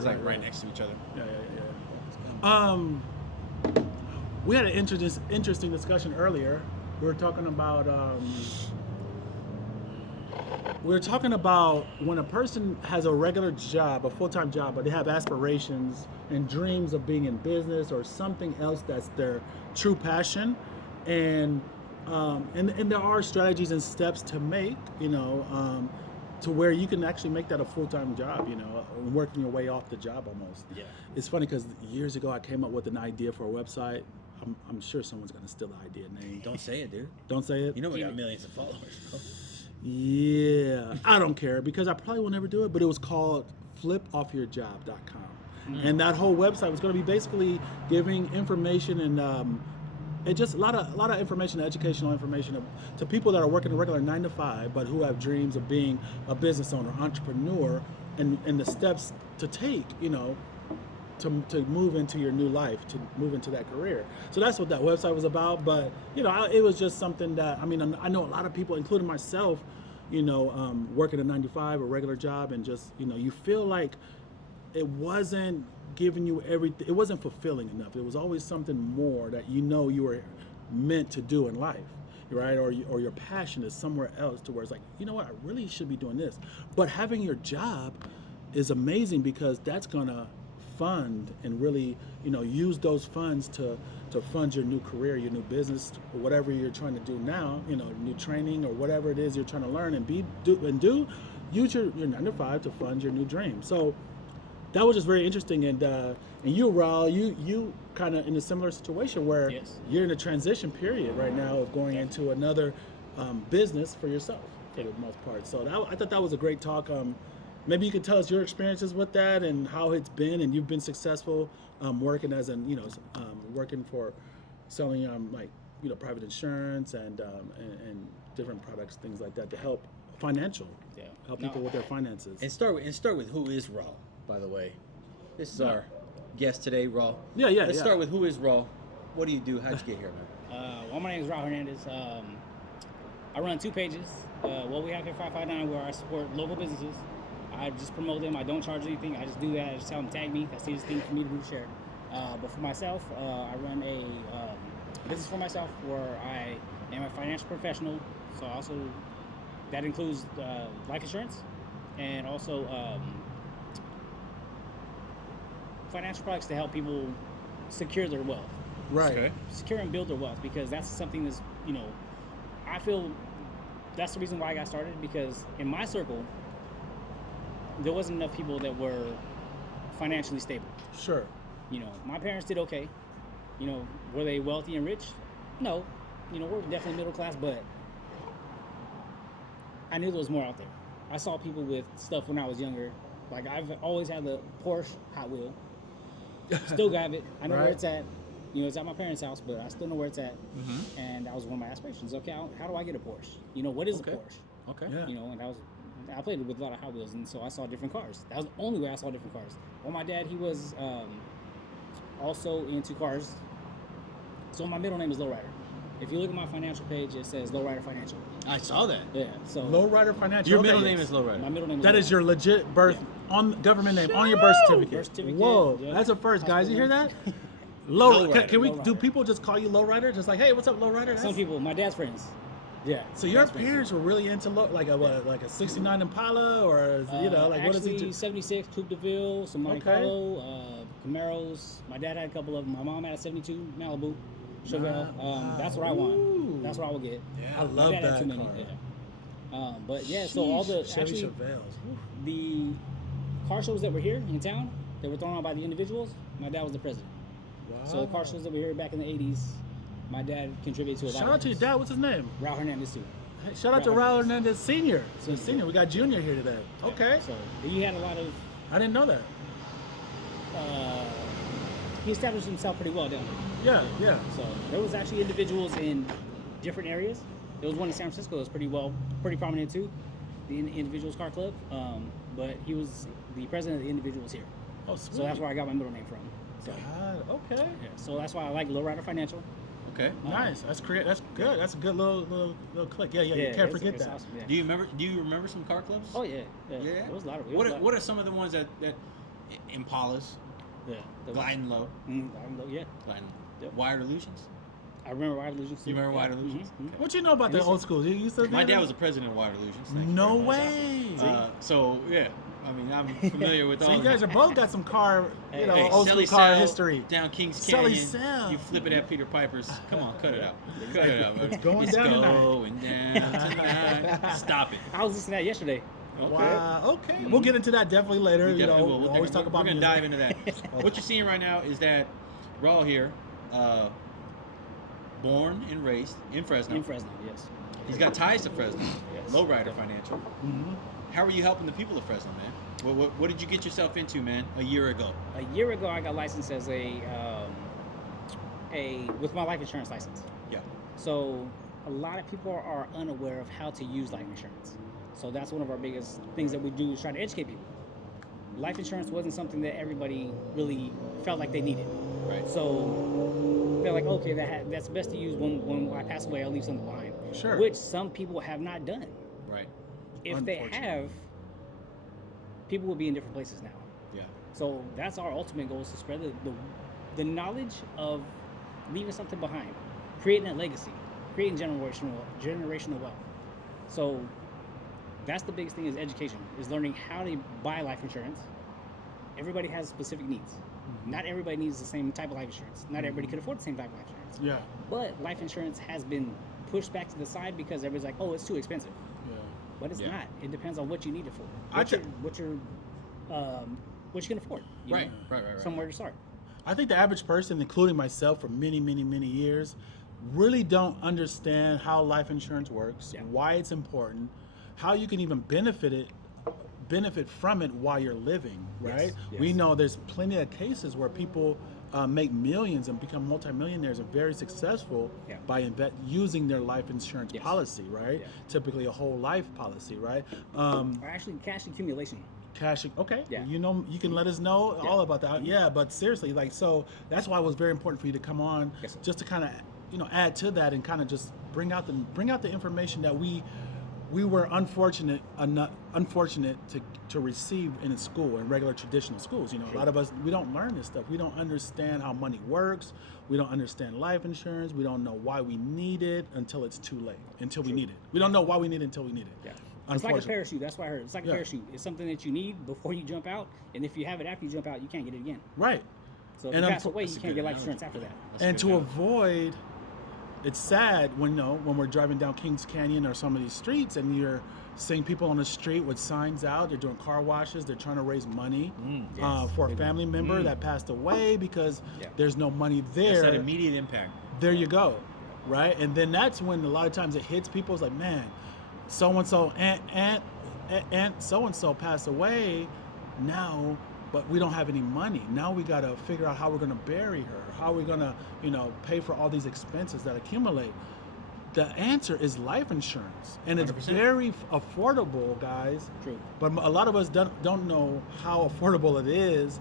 It's like right next to each other. Yeah. We had an interesting discussion earlier. We were talking about when a person has a regular job, a full-time job, but they have aspirations and dreams of being in business or something else that's their true passion, and and there are strategies and steps to make, to where you can actually make that a full-time job, working your way off the job almost. Yeah. It's funny because years ago I came up with an idea for a website. I'm sure someone's gonna steal the idea name. Don't say it, dude. Don't say it. You know we got millions of followers, bro. Yeah, I don't care because I probably will never do it. But it was called flipoffyourjob.com, and that whole website was going to be basically giving information and just a lot of information, educational information to people that are working a regular 9 to 5, but who have dreams of being a business owner, entrepreneur, and the steps to take, to move into your new life, to move into that career. So that's what that website was about. But it was just something that I know a lot of people, including myself, working a 9 to 5, a regular job, and just you feel like it wasn't giving you everything. It wasn't fulfilling enough. It was always something more that you were meant to do in life, right? Or your passion is somewhere else, to where it's like, what, I really should be doing this. But having your job is amazing because that's gonna fund and really use those funds to fund your new career, your new business, or whatever you're trying to do now, new training or whatever it is you're trying to learn and use your 9 to 5 to fund your new dream. So that was just very interesting. And you, Raul, you kind of in a similar situation where you're in a transition period right now of going into another business for yourself for the most part. So I thought that was a great talk. Maybe you could tell us your experiences with that and how it's been, and you've been successful working as working for selling private insurance and different products, things like that, to help people with their finances. And start with who is Raw, by the way. This is our guest today, Raw. Let's start with who is Raw. What do you do? How'd you get here, man? Well, my name is Raul Hernandez. I run 2 pages. What we have here, 559, where I support local businesses. I just promote them. I don't charge anything. I just do that. I just tell them tag me. That's the easiest thing for me to do to share. But for myself, I run a business for myself where I am a financial professional. So that includes life insurance and also financial products to help people secure their wealth. Right. Okay. Secure and build their wealth, because that's something that's, I feel that's the reason why I got started, because in my circle, there wasn't enough people that were financially stable. Sure. My parents did okay. Were they wealthy and rich? No. We're definitely middle class, but I knew there was more out there. I saw people with stuff when I was younger. Like, I've always had the Porsche Hot Wheel. Still got it. I know where it's at. It's at my parents' house, but I still know where it's at. Mm-hmm. And that was one of my aspirations. Okay, how do I get a Porsche? What is a Porsche? Okay. Yeah. And I played with a lot of Hot Wheels, and so I saw different cars. That was the only way I saw different cars. Well, my dad, he was also into cars. So my middle name is Lowrider. If you look at my financial page, it says Lowrider Financial. I saw that. Yeah. So Lowrider Financial. Your middle name is Lowrider. My middle name is That Lowrider. is your legit birth on government name on your birth certificate. Birth certificate. Whoa, Yeah. that's a first, guys. You hear that? Lowrider. Can we? Lowrider. Do people just call you Lowrider? Just like, hey, what's up, Lowrider? Some people, my dad's friends. Yeah. So your parents were really into like a '69 Impala, or what is actually it? 76 Coupe de Ville, some Monte Carlo, Camaros. My dad had a couple of them. My mom had a 72 Malibu Chevelle. That's what I want. Ooh. That's what I will get. Yeah, I love that had too many. car. Yeah. But yeah, so all the Chevy actually Chevelles. the car shows that were here in town, that were thrown on by the individuals, my dad was the president. Wow. So the car shows that were here back in the 80s, my dad contributed to a lot. Shout out to your dad. What's his name? Raul Hernandez too. Hey, shout out to Raul Hernandez Senior. So Senior, we got Junior here today. Okay. So he had a lot of. I didn't know that. He established himself pretty well down there. Yeah. So there was actually individuals in different areas. There was one in San Francisco that was pretty prominent too, the Individuals Car Club. But he was the president of the Individuals here. Oh, sweet. So that's where I got my middle name from. So, okay. Yeah, so that's why I like Lowrider Financial. Okay. Nice. That's great. That's good. That's a good little click. Yeah. You can't forget that. Awesome, yeah. Do you remember some car clubs? Oh yeah. There was a lot of. What are some of the ones that Impalas, Yeah. gliding low. Gliding low, yeah. Gliding. Yep. Wired illusions. I remember Wired Illusions. You remember Wired Illusions? Mm-hmm. Okay. What you know about the old schools? You used to. My dad was the president of Wired Illusions. Thank you No very much. way. So yeah, I mean I'm familiar with all. So you of guys them. are both got some car, Hey, old Selly school car Sell history. down Kings Selly Canyon. Sell. You flip it at Peter Piper's. Come on, cut it out. Cut it out. It's going down tonight. Stop it. I was listening to that yesterday. Okay. Wow. Okay. We'll get into that definitely later. We definitely will. We'll always talk about We're gonna music. dive into that. What you're seeing right now is that Raw here, born and raised in Fresno. In Fresno, yes. He's got ties to Fresno. Yes. Lowrider Financial. Mm-hmm. How are you helping the people of Fresno, man? What did you get yourself into, man, a year ago? A year ago, I got licensed as with my life insurance license. Yeah. So a lot of people are unaware of how to use life insurance. So that's one of our biggest things that we do is try to educate people. Life insurance wasn't something that everybody really felt like they needed. Right. So they're like, okay, that's best to use when I pass away, I'll leave something behind. Sure. Which some people have not done. Right. If they have, people will be in different places now. Yeah. So that's our ultimate goal is to spread the knowledge of leaving something behind, creating a legacy, creating generational wealth. So that's the biggest thing is education, is learning how to buy life insurance. Everybody has specific needs. Mm-hmm. Not everybody needs the same type of life insurance. Not everybody could afford the same type of life insurance. Yeah. But life insurance has been pushed back to the side because everybody's like, oh, it's too expensive. Yeah. But it's Yeah. not. It depends on what you need it for. What you can afford. You Right. know? Right. Somewhere to start. I think the average person, including myself for many, many, many years, really don't understand how life insurance works, Yeah. why it's important, how you can even benefit from it while you're living, right? Yes. We know there's plenty of cases where people make millions and become multimillionaires and very successful Yeah. by using their life insurance Yes. policy, right? Yeah. Typically a whole life policy, right? Or actually cash accumulation. Cash, okay. Yeah. You know, you can let us know Yeah. all about that. Yeah, but seriously, like, so that's why it was very important for you to come on, Yes, sir. just to kind of, add to that and kind of just bring out the information that we were unfortunate to receive in school, in regular traditional schools. You know, a lot of us, we don't learn this stuff. We don't understand how money works. We don't understand life insurance. We don't know why we need it until it's too late. Until we need it. We don't know why we need it until we need it. Yeah. It's like a parachute. That's what I heard. It's like a Yeah. parachute. It's something that you need before you jump out, and if you have it after you jump out, you can't get it again. Right. So if And you pass away, That's you a can't good get life analogy. insurance after that. That's a And good to analogy. avoid, it's sad when we're driving down Kings Canyon or some of these streets and you're seeing people on the street with signs out. They're doing car washes. They're trying to raise money Yes. for a family member that passed away because Yeah. there's no money It's there. that immediate impact. There you go, right? And then that's when a lot of times it hits people. It's like, man, so and so aunt so and so passed away now, but we don't have any money. Now we got to figure out how we're going to bury her. How we're going to, pay for all these expenses that accumulate. The answer is life insurance, and it's 100%. very affordable, guys. True. But a lot of us don't know how affordable it is,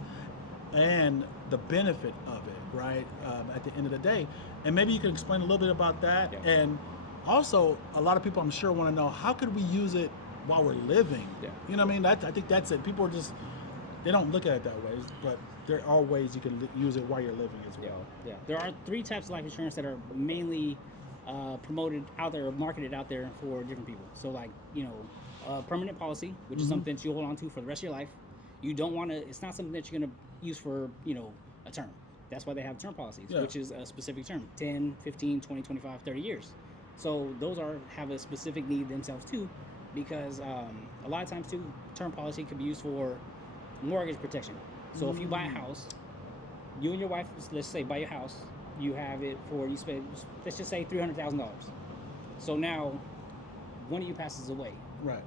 and the benefit of it, right? At the end of the day, and maybe you can explain a little bit about that. Yeah. And also, a lot of people, I'm sure, want to know how could we use it while we're living. Yeah. You know what I mean? I think that's it. People are just they don't look at it that way, but there are ways you can use it while you're living as well. Yeah. There are 3 types of life insurance that are mainly promoted out there, or marketed out there for different people. So like, permanent policy, which is something that you hold on to for the rest of your life. You don't want to, it's not something that you're going to use for, a term. That's why they have term policies, Yeah. which is a specific term, 10, 15, 20, 25, 30 years. So those have a specific need themselves too, because a lot of times too, term policy could be used for mortgage protection. So if you buy a house, you and your wife, let's say buy your house, you have it for, you spend, let's just say $300,000. So now, one of you passes away. Right.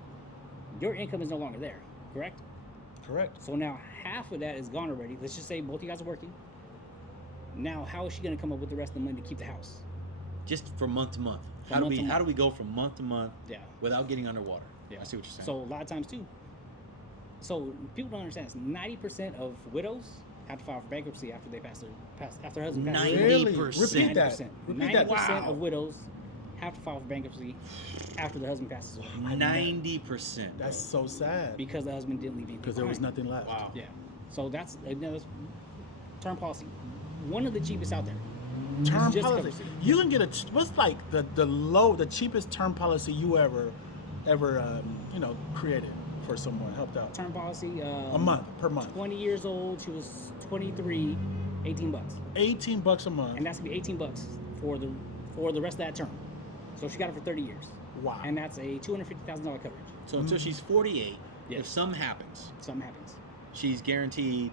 Your income is no longer there, correct? Correct. So now half of that is gone already. Let's just say both of you guys are working. Now, how is she going to come up with the rest of the money to keep the house? Just from month to month. From How month to do month. we go from month to month Yeah. without getting underwater? Yeah. I see what you're saying. So a lot of times too. So people don't understand this. 90% of widows have to file for bankruptcy after they after their husband passes away. Really? 90%. Repeat that. 90%. Repeat that. 90% Wow. of widows have to file for bankruptcy after the husband passes away 90%. That's so sad because the husband didn't leave anything because there was behind. nothing left. Wow. Yeah. So that's another term policy. One of the cheapest out there. Term Just policy. covers it. You can get what's like the cheapest term policy you ever created for someone, helped out? Term policy. A month, per month. 20 years old. She was 23. $18. $18 a month. And that's gonna be $18 for the rest of that term. So she got it for 30 years. Wow. And that's a $250,000 coverage. So until she's 48, Yes. if something happens, she's guaranteed.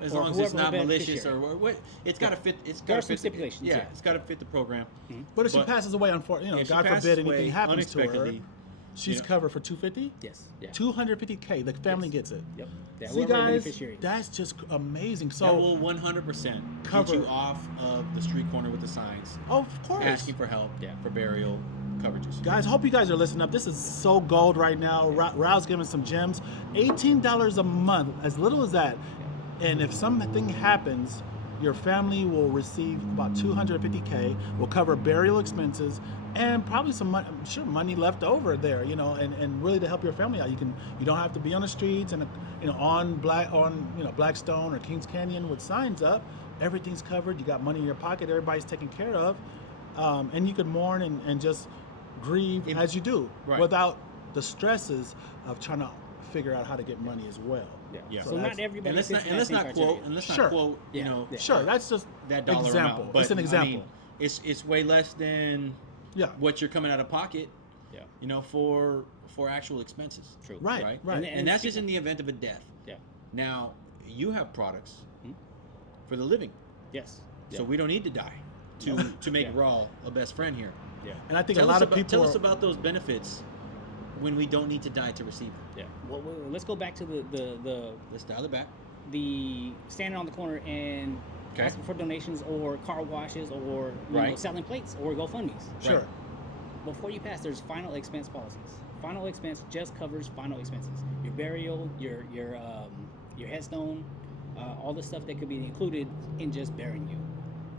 As Or long as it's whoever not the malicious beneficiary. or what, it's got to fit. It's There got are to some fit. stipulations, Yeah, yeah. it's got to fit the program. But if she But passes away, if she God passes forbid away anything happens to her, unexpectedly, she's you know- covered for $250. Yes. Yeah. $250K. The family Yes. gets it. Yep. Yeah, See, whoever the guys, beneficiary is. that's just amazing. that So, will 100% cover- get you off of the street corner with the signs, of course, asking for help Yeah. for burial coverages. guys, hope you guys are listening up. This is so gold right now. Raul's giving some gems. $18 a month, as little as that. And if something happens, your family will receive about $250K. Will cover burial expenses and probably some money, I'm sure money left over there, and really to help your family out. You don't have to be on the streets and on Blackstone or Kings Canyon with signs up. Everything's covered. You got money in your pocket. Everybody's taken care of, and you can mourn and just grieve as you do, Right. without the stresses of trying to figure out how to get money as well. Yeah. So not everybody And let's fits not, that same criteria. Sure. quote, Yeah. Yeah. Sure, that's just that dollar example. amount. But It's an example. I mean, it's way less than Yeah. what you're coming out of pocket, Yeah. for actual expenses. True. Right. And, And that's just in the event of a death. Yeah. Now, you have products Hmm? for the living, Yes. so we don't need to die to make Yeah. Raw a best friend here. Yeah. And I think Tell a lot us of about, people tell us about those benefits when we don't need to die to receive them. Yeah. Well, let's go back to the Let's dial it back. standing on the corner and Okay. asking for donations or car washes or Right. selling plates or GoFundMes. Sure. Right. Before you pass, there's final expense policies. Final expense just covers final expenses. Your burial, your headstone, all the stuff that could be included in just burying you.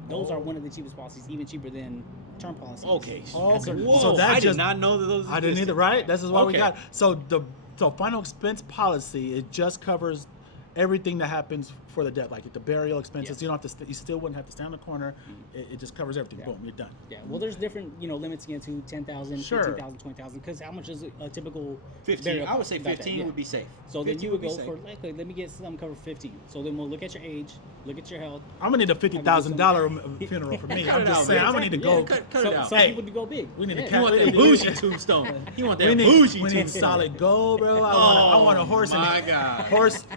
Those are one of the cheapest policies, even cheaper than term policies. Okay. Okay. Whoa, So that I did just- not know that those I didn't existed. either, right? This is what we Okay. got. So final expense policy, it just covers everything that happens for the death, like the burial expenses. Yes. You don't have to. You still wouldn't have to stand in the corner. It just covers everything. Yeah. Boom, you're done. Yeah, well, there's different, limits again to 10,000, Sure. 15,000, 20,000. Because how much is a typical 15. burial I would cost? say About that, 15 yeah. would be safe. So then 15 you would be go safe. for let me get something covered for 15. So then we'll look at your age, look at your health. I'm gonna need a $50,000 funeral for me. Cut I'm it just out, saying. man. I'm gonna need to Yeah, go. cut it Some out. Hey, people do go big. we need to Yeah. You cap- want we that need- bougie tombstone. You want that We bougie need tombstone. solid gold, bro. I want a horse my and God.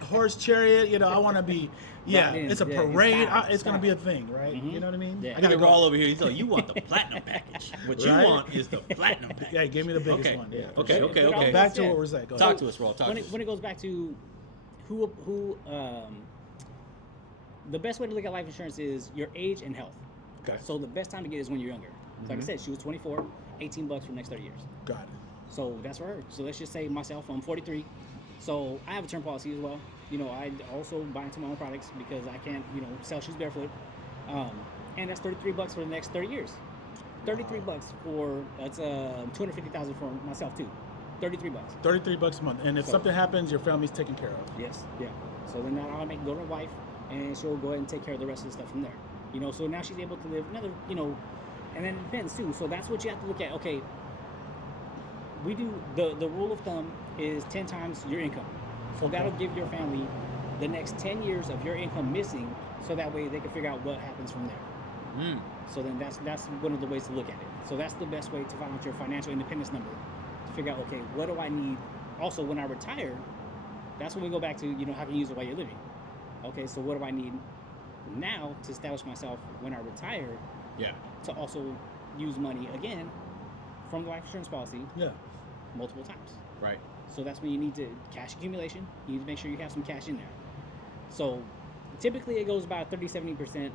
horse chariot. I want to be. Yeah, Right in, it's a yeah, in parade. style, It's gonna style. be a thing, right? You know what I mean? Yeah. I Look gotta at go. Raul over here. He's like, you want the platinum package. What you Right? want is the platinum package. Yeah, give me the biggest Okay. one. Yeah. Okay. But- Okay. but Okay. Back to Yeah. what we're saying. Go Talk ahead. to us, Raul. Talk when to it, us. when it goes back to who the best way to look at life insurance is your age and health. Got it. So the best time to get is when you're younger. So like I said, she was 24, $18 for the next 30 years. Got it. So that's for her. So let's just say myself, I'm 43. So I have a term policy as well. I also buy into my own products because I can't, sell shoes barefoot. And that's $33 for the next 30 years. $33 for that's $250,000 for myself too. $33. $33 a month, and if So- something happens, your family's taken care of. Yes. Yeah. So then that I'll go to my wife, and she'll go ahead and take care of the rest of the stuff from there. So now she's able to live another, and then it depends too. So that's what you have to look at. Okay. We do the rule of thumb is 10 times your income. So that'll give your family the next 10 years of your income missing, so that way they can figure out what happens from there. Mm. So then that's one of the ways to look at it. So that's the best way to find out your financial independence number, to figure out, okay, what do I need? Also, when I retire, that's when we go back to, how can you use it while you're living? Okay, so what do I need now to establish myself when I retire Yeah. to also use money again from the life insurance policy Yeah. multiple times? Right. So that's when you need to cash accumulation. You need to make sure you have some cash in there. So typically it goes about 30-70%,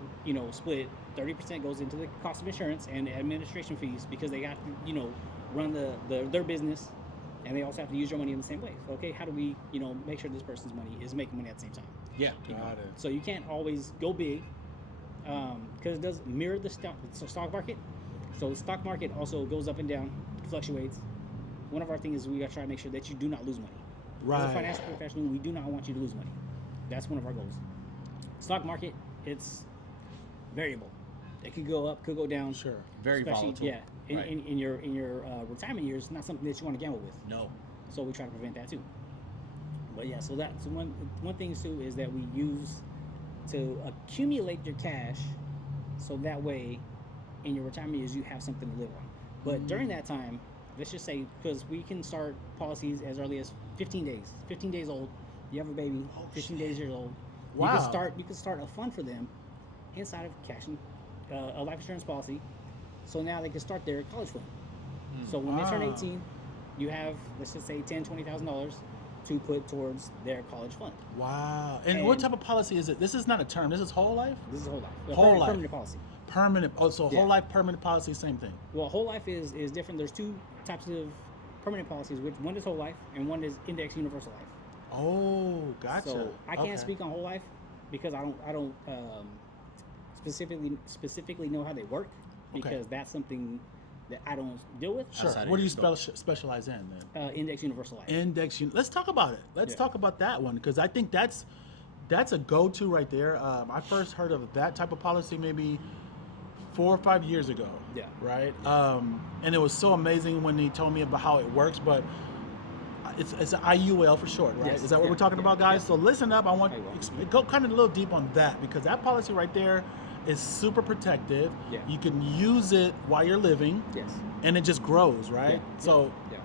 split. 30% goes into the cost of insurance and administration fees, because they got to, run their business, and they also have to use your money in the same way. So, okay, how do we, make sure this person's money is making money at the same time? Yeah. Got it. So you can't always go big, because it does mirror the stock market. So the stock market also goes up and down, fluctuates. One of our things is we got to try to make sure that you do not lose money. As a Right. financial professional, we do not want you to lose money. That's one of our goals. Stock market, it's variable. It could go up, could go down. Sure. Very volatile. Yeah. In your retirement years, not something that you want to gamble with. No. So we try to prevent that too. But yeah, so that's one thing too is that we use to accumulate your cash, so that way, in your retirement years, you have something to live on. But during that time, let's just say, because we can start policies as early as 15 days. 15 days old, you have a baby, 15 days old. Wow. You can start a fund for them inside of a life insurance policy. So now they can start their college fund. So when they turn 18, you have, let's just say, $10,000-$20,000 to put towards their college fund. Wow. And what type of policy is it? This is not a term. This is whole life? This is whole life. Whole life. Permanent policy. Permanent. Oh, so Yeah. whole life, permanent policy, same thing. Well, whole life is different. There's two types of permanent policies, which one is whole life and one is index universal life. Oh, gotcha. So I can't Okay. speak on whole life because I don't specifically know how they work, because that's something that I don't deal with. Sure. Outside of What do your you scope. specialize in then? Index universal life. Let's talk about it. Let's talk about that one, because I think that's a go-to right there. I first heard of that type of policy maybe 4 or 5 years ago. Yeah. Right. And it was so amazing when he told me about how it works, but it's an IUL for short, right? Yes. Is that what Yeah. we're talking about, guys? Yeah. So listen up. I want IUL. go kind of a little deep on that, because that policy right there is super protective. Yeah. You can use it while you're living, Yes. and it just grows, right? Yeah. So Yeah.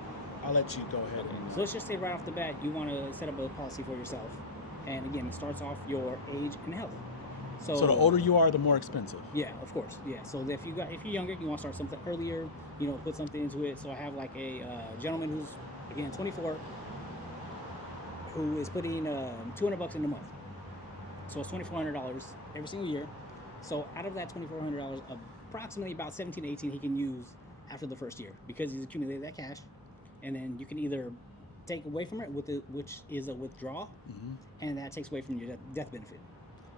I'll let you go ahead. Okay. So let's just say right off the bat, you want to set up a policy for yourself, and again, it starts off your age and health. So the older you are, the more expensive. Yeah, of course. Yeah. So if you're younger, you want to start something earlier. Put something into it. So I have like a gentleman who's again 24, who is putting $200 in a month. So it's $2,400 every single year. So out of that $2,400, approximately about 17 to 18 he can use after the first year, because he's accumulated that cash, and then you can either take away from it which is a withdrawal, and that takes away from your death benefit.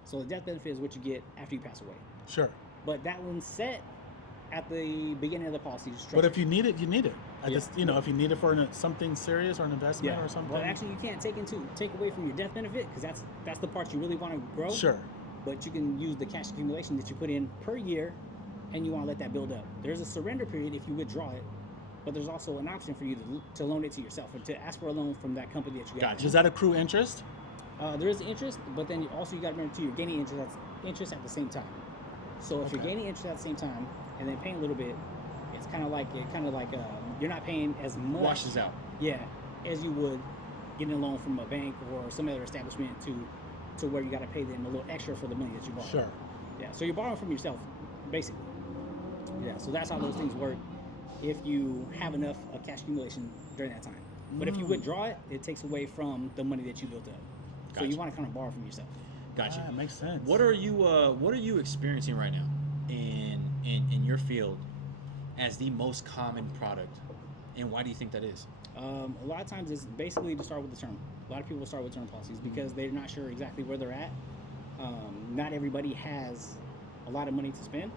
So the death benefit is what you get after you pass away. Sure. But that one's set at the beginning of the policy. But if you need it, you need it. Yeah. If you need it for something serious or an investment or something. Well, actually, you can't take away from your death benefit, because that's the part you really want to grow. Sure. But you can use the cash accumulation that you put in per year, and you want to let that build up. There's a surrender period if you withdraw it, but there's also an option for you to loan it to yourself, or to ask for a loan from that company that you got. Gotcha. Does that accrue interest? There is interest, but then you got to remember too, you're gaining interest at the same time. So if you're gaining interest at the same time and then paying a little bit, it's kind of like you're not paying as much. Washes out. Yeah, as you would getting a loan from a bank or some other establishment to where you got to pay them a little extra for the money that you borrow. Sure. Yeah, so you're borrowing from yourself, basically. Yeah, so that's how those things work if you have enough of cash accumulation during that time. But if you withdraw it, it takes away from the money that you built up. So you want to kind of borrow from yourself. Gotcha. Ah, makes sense. What are you experiencing right now in your field as the most common product, and why do you think that is? A lot of times it's basically to start with the term. A lot of people start with term policies because they're not sure exactly where they're at. Not everybody has a lot of money to spend,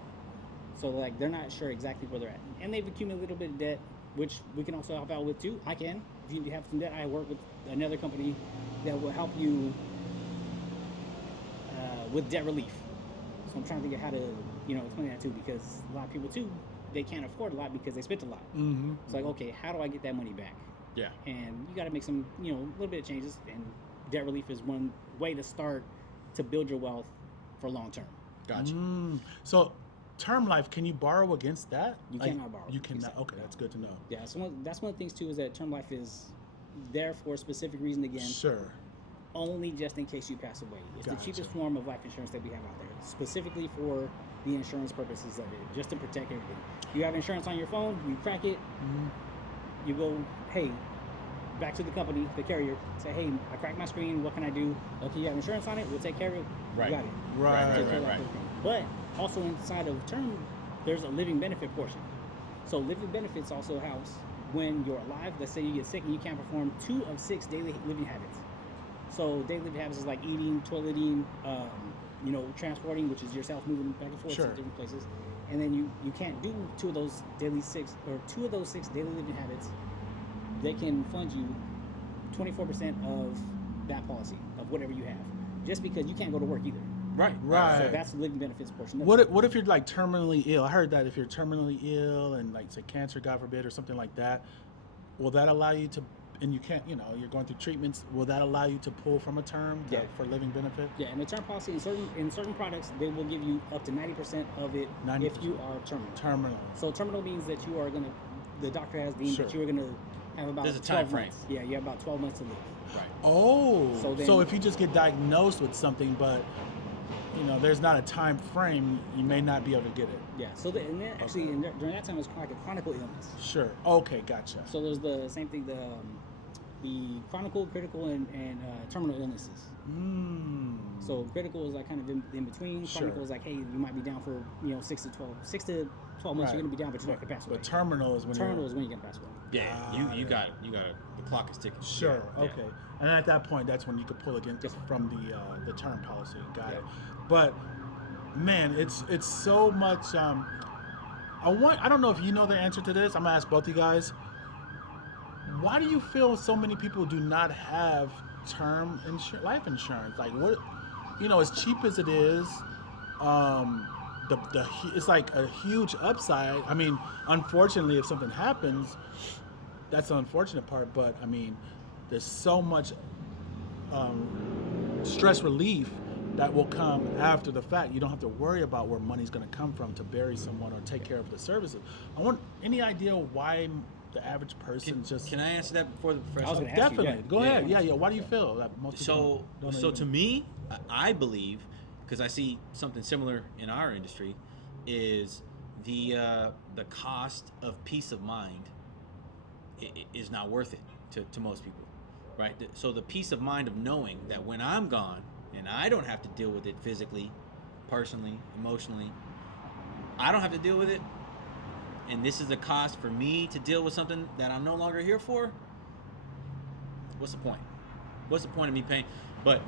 so like they're not sure exactly where they're at, and they've accumulated a little bit of debt, which we can also help out with too. I can. If you have some debt, I work with another company that will help you with debt relief. So I'm trying to think of how to explain that too, because a lot of people too, they can't afford a lot because they spent a lot. Mm-hmm. It's like, okay, how do I get that money back? Yeah. And you got to make some, little bit of changes, and debt relief is one way to start to build your wealth for long term. Gotcha. So, term life, can you borrow against that? You cannot borrow. You cannot. Exactly. Okay, that's good to know. Yeah, so that's one of the things too, is that term life is there for a specific reason again, Sure. only just in case you pass away. It's Gotcha. the cheapest form of life insurance that we have out there, specifically for the insurance purposes of it, just to protect everything. You have insurance on your phone, you crack it, you go, hey, back to the company, the carrier, say, hey, I cracked my screen, what can I do? Okay, you have insurance on it, we'll take care of it. Right. You got it. Right. Take care of that whole thing. But also inside of term, there's a living benefit portion. So living benefits also helps when you're alive. Let's say you get sick and you can't perform 2 of 6 daily living habits. So daily living habits is like eating, toileting, transporting, which is yourself moving back and forth to different places. And then you can't do 2 of those 6 daily living habits. They can fund you 24% of that policy, of whatever you have, just because you can't go to work either. Right. So that's the living benefits portion. What if you're like terminally ill? I heard that if you're terminally ill and like say cancer, God forbid, or something like that, will that allow you to? And you can't, you're going through treatments. Will that allow you to pull from a term for living benefit? Yeah, and the term policy in certain products, they will give you up to 90% of it 90%. if you are terminal. Terminal. So terminal means that you are gonna, the doctor has deemed that you are gonna have about There's a 12 time frame. months. Yeah, you have about 12 months to live. Right. Oh, So so if you just get diagnosed with something, but there's not a time frame, you may not be able to get it. Yeah. So and then actually during that time it's like a chronic illness. Sure. Okay, gotcha. So there's the same thing, the chronic, critical, and terminal illnesses. So critical is like kind of in between. Chronic is like, hey, you might be down for 6 to 12 months. You're gonna be down, but you're not gonna pass away. But terminal is when you're gonna pass away. Yeah, you got it. The clock is ticking. Sure. Yeah. Okay. And at that point, that's when you could pull again from the term policy. Got it. But man, it's so much. I don't know if you know the answer to this. I'm gonna ask both you guys. Why do you feel so many people do not have term life insurance? Like what? As cheap as it is, it's like a huge upside. I mean, unfortunately, if something happens, that's the unfortunate part. But I mean, there's so much stress relief that will come after the fact. You don't have to worry about where money's going to come from to bury someone or take care of the services. I want any idea why the average person Can I answer that before the professional? Definitely. Go ahead. Yeah. Why do you feel that most people So to me, I believe, because I see something similar in our industry, is the cost of peace of mind is not worth it to most people, right? So the peace of mind of knowing that when I'm gone and I don't have to deal with it physically, personally, emotionally, I don't have to deal with it, and this is the cost for me to deal with something that I'm no longer here for, what's the point? What's the point of me paying? But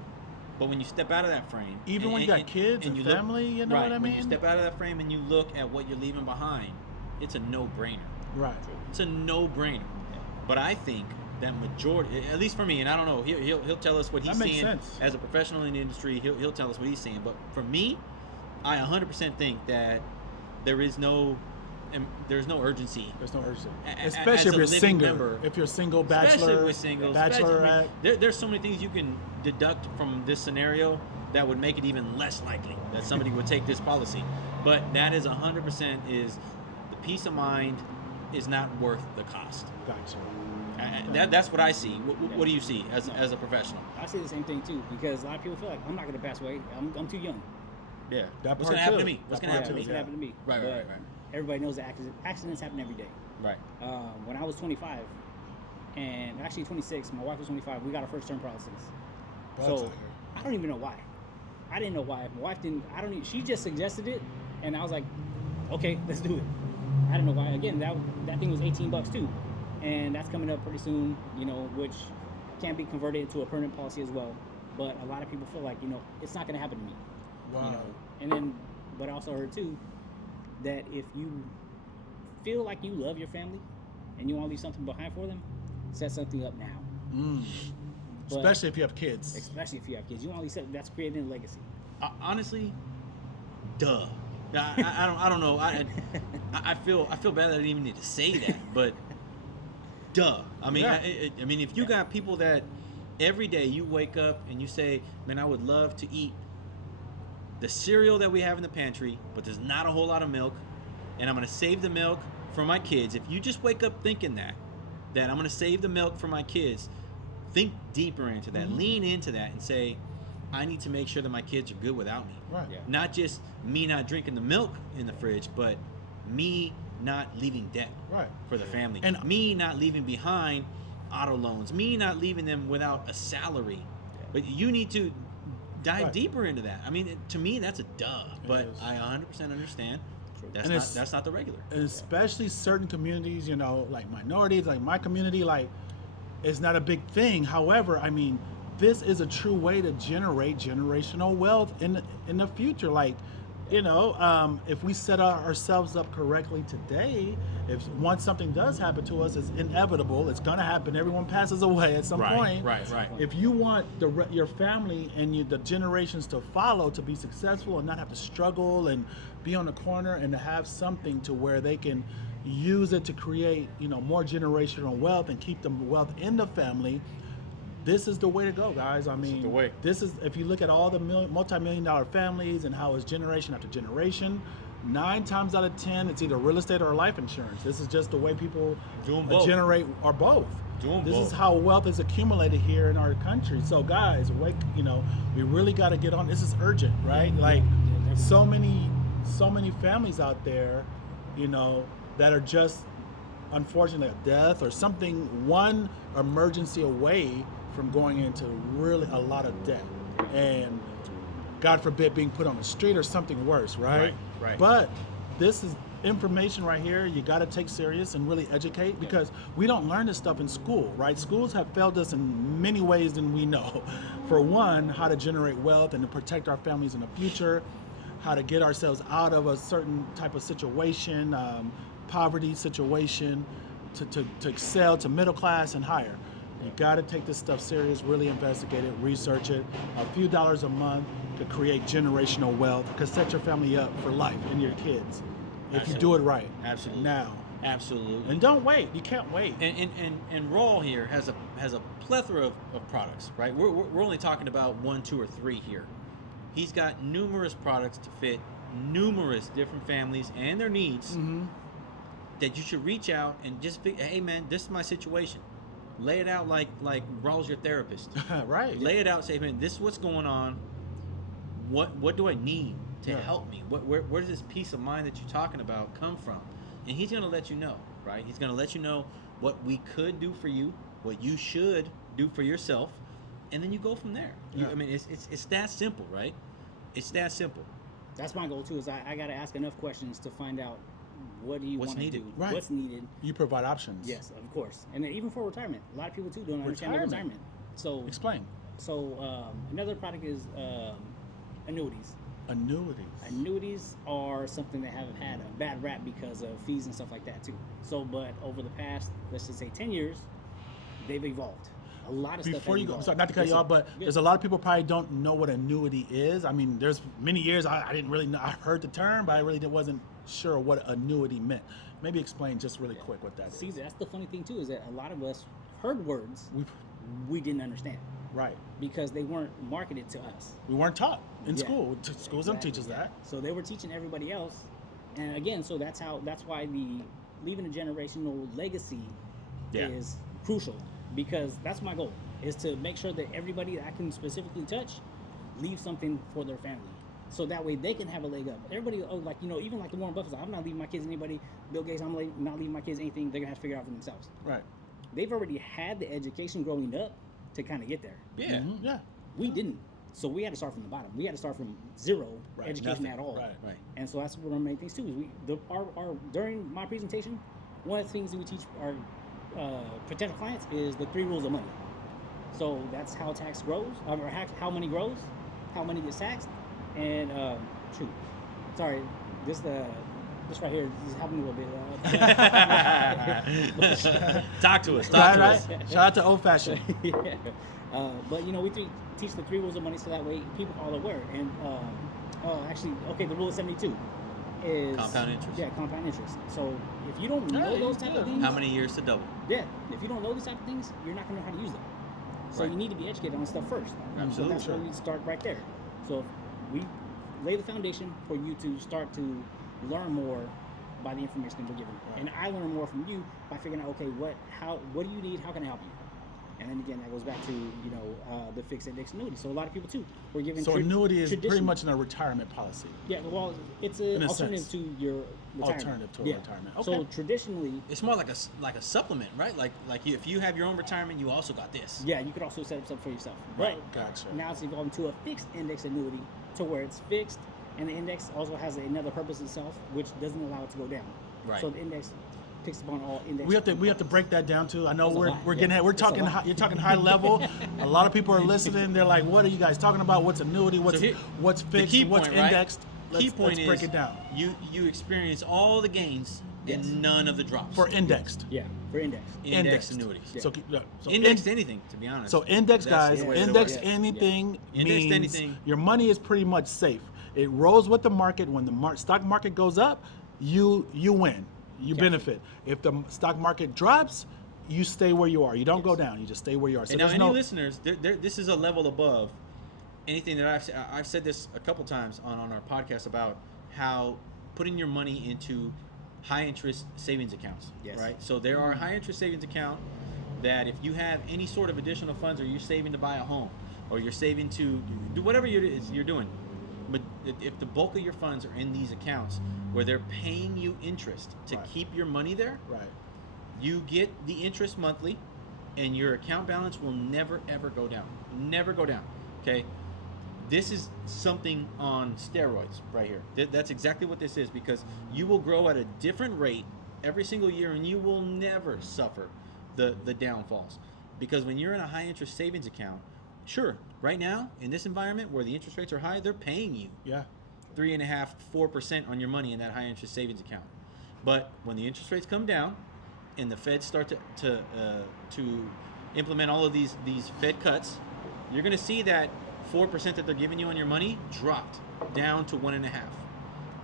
when you step out of that frame, even when you got kids and family, you know what I mean? When you step out of that frame and you look at what you're leaving behind, it's a no-brainer. Right. It's a no-brainer. But I think that majority, at least for me, and I don't know, he'll tell us what he's seeing as a professional in the industry. He'll tell us what he's seeing. But for me, I 100% think that there's no urgency. There's no urgency, especially if you're single. Member, if you're single, bachelor, especially with singles, bachelorette. There's so many things you can deduct from this scenario that would make it even less likely that somebody would take this policy. But that is 100% is the peace of mind is not worth the cost. Gotcha. That's what I see. What do you see as a professional? I see the same thing too, because a lot of people feel like I'm not going to pass away. I'm too young. Yeah. What's going to happen to me? What's going to happen to me? Right. Everybody knows that accidents happen every day. Right. When I was 25, and actually 26, my wife was 25. We got our first term policies. So I don't even know why. I didn't know why. My wife didn't. She just suggested it, and I was like, okay, let's do it. I don't know why. Again, that thing was $18 too, and that's coming up pretty soon. Which can be converted into a permanent policy as well. But a lot of people feel like it's not going to happen to me. Wow. And then, but I also heard too that if you feel like you love your family and you want to leave something behind for them, set something up now. Especially if you have kids. Especially if you have kids, you want to leave something that's creating a legacy. Honestly, duh. I don't know. I feel bad that I didn't even need to say that, but duh. I mean, if you got people that every day you wake up and you say, man, I would love to eat the cereal that we have in the pantry, but there's not a whole lot of milk, and I'm going to save the milk for my kids. If you just wake up thinking that I'm going to save the milk for my kids, think deeper into that, lean into that, and say, I need to make sure that my kids are good without me. Right. Yeah. Not just me not drinking the milk in the fridge, but me not leaving debt for the family, and me not leaving behind auto loans, me not leaving them without a salary. But you need to dive deeper into that. I mean, to me, that's a duh. But I 100% understand. That's not the regular. And especially certain communities, like minorities, like my community, like it's not a big thing. However, I mean, this is a true way to generate generational wealth in the future. Like, if we set ourselves up correctly today, if once something does happen to us, it's inevitable. It's gonna happen. Everyone passes away at some point. Right. If you want your family and the generations to follow to be successful and not have to struggle and be on the corner and to have something to where they can use it to create, more generational wealth and keep the wealth in the family, this is the way to go, guys. I mean, the way. This is, if you look at all the multi-million-dollar families and how it's generation after generation, 9 times out of 10, it's either real estate or life insurance. This is just the way people Doing both. generate, or both. Doing This both. is how wealth is accumulated here in our country. So, guys, we really got to get on. This is urgent, right? Like, so many families out there, that are just, unfortunately, a death or something, one emergency away from going into really a lot of debt, and God forbid being put on the street or something worse, right? Right. But this is information right here you got to take serious and really educate, because we don't learn this stuff in school, right? Schools have failed us in many ways than we know. For one, how to generate wealth and to protect our families in the future, how to get ourselves out of a certain type of situation, poverty situation, to excel to middle class and higher. You got to take this stuff serious, really investigate it, research it. A few dollars a month could create generational wealth, could set your family up for life and your kids if you do it right. Absolutely. Now. Absolutely. And don't wait. You can't wait. And Raw here has a plethora of products, right? We're only talking about 1, 2, or 3 here. He's got numerous products to fit numerous different families and their needs, that you should reach out and just be, hey man, this is my situation. Lay it out like Raw's your therapist. Right. Lay it out. Say, man, this is what's going on. What do I need to help me? Where does this peace of mind that you're talking about come from? And he's gonna let you know, right? He's gonna let you know what we could do for you, what you should do for yourself, and then you go from there. I mean, it's that simple, right? It's that simple. That's my goal too. Is I got to ask enough questions to find out what do you What's want to needed. do, Right. what's needed. You provide options. Yes, of course, and then even for retirement, a lot of people too don't understand their retirement. So Explain. Another product is annuities. Annuities. Annuities are something that have had a bad rap because of fees and stuff like that too. So, but over the past, let's just say 10 years, they've evolved. A lot of stuff. Before has you go, I'm evolved. sorry, not to cut you off, but there's a lot of people probably don't know what annuity is. I mean, there's many years I didn't really know. I heard the term, but I really wasn't sure what annuity meant. Maybe explain just really quick what that is. See, that's the funny thing too, is that a lot of us heard words we didn't understand Right. because they weren't marketed to us. We weren't taught in Yeah. school. Schools don't teach us that. So they were teaching everybody else, and again, so that's why the leaving a generational legacy Yeah. is crucial, because that's my goal, is to make sure that everybody that I can specifically touch leave something for their family, so that way they can have a leg up. Everybody, even like the Warren Buffett's, I'm not leaving my kids anybody. Bill Gates, I'm not leaving my kids anything. They're gonna have to figure it out for themselves. Right. They've already had the education growing up to kind of get there. Yeah. Mhm. Yeah. We didn't. So we had to start from the bottom. We had to start from zero Right, education nothing. at all. Right. Right. And so that's one of the main things too. Is during my presentation, one of the things that we teach our potential clients is the 3 rules of money. So that's how tax grows, or how money grows, how money gets taxed, and this right here is happening a little bit. Talk to us. Right. Shout out to Old Fashioned. Yeah. But we teach the 3 rules of money, so that way people are all aware. And the rule of 72 is Compound interest. Yeah, compound interest. So if you don't know those type of things, How many years to double? yeah, if you don't know these type of things, you're not gonna know how to use them. So Right. you need to be educated on stuff first. Absolutely. So that's where we start right there. So if we lay the foundation for you to start to learn more by the information that we're giving. Right. And I learn more from you by figuring out, okay, what do you need? How can I help you? And then again, that goes back to the fixed index annuity. So a lot of people too were given. So annuity is pretty traditional- much in a retirement policy. Yeah, well, it's In an a alternative sense. to your retirement. Alternative to a retirement. So Okay. traditionally, It's more like a supplement, right? Like if you have your own retirement, you also got this. yeah, you could also set up something for yourself. Right. But Gotcha. now it's evolved into a fixed index annuity, to where it's fixed, and the index also has another purpose itself, which doesn't allow it to go down. Right. So the index picks upon all index. We have to break that down too. I know It's a we're lot, getting yeah. we're It's a talking lot. you're talking high level. A lot of people are listening. They're like, "What are you guys talking about? What's annuity? What's So what's the fixed? key What's point, right? indexed?" key point let's break is it down. you experience all the gains Yes. and none of the drops. For indexed. Yeah, for index. Index annuities. Yeah. So Indexed anything, to be honest. So index, That's guys, the way to index work it. anything Indexed means anything. your money is pretty much safe. It rolls with the market. When the stock market goes up, you win, you Gotcha. benefit. If the stock market drops, you stay where you are. You don't go down. You just stay where you are. So And now, there's any no listeners, this is a level above anything that I've said this a couple times on our podcast about how putting your money into high interest savings accounts. Yes. Right. So there are high interest savings account that if you have any sort of additional funds, or you're saving to buy a home, or you're saving to do whatever you're doing, but if the bulk of your funds are in these accounts where they're paying you interest to Right. keep your money there, right. you get the interest monthly, and your account balance will never ever go down. Never go down. Okay. This is something on steroids right here. That's exactly what this is, because you will grow at a different rate every single year, and you will never suffer the downfalls. Because when you're in a high interest savings account, sure, right now in this environment where the interest rates are high, they're paying you Yeah. 3.5%, 4% on your money in that high interest savings account. But when the interest rates come down and the Fed start to implement all of these Fed cuts, you're going to see that 4% that they're giving you on your money dropped down to 1.5%.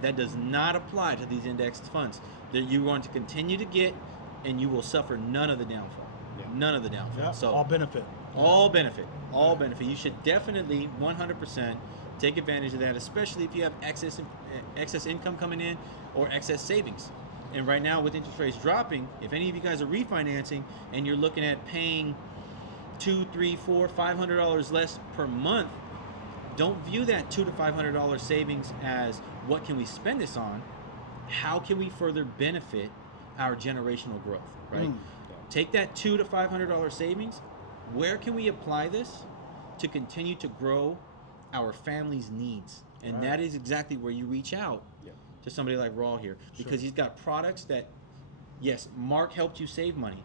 That does not apply to these indexed funds. That you're going to continue to get, and you will suffer none of the downfall. Yeah. None of the downfall. Yeah. So All benefit. all benefit. All benefit. You should definitely 100% take advantage of that, especially if you have excess income coming in or excess savings. And right now, with interest rates dropping, if any of you guys are refinancing and you're looking at paying $200, $300, $400, $500 less per month, don't view that $200 to $500 savings as what can we spend this on. How can we further benefit our generational growth, right? Take that $200 to $500 savings. Where can we apply this to continue to grow our family's needs? And Right. that is exactly where you reach out to somebody like Raw here, because he's got products that, yes, Mark helped you save money,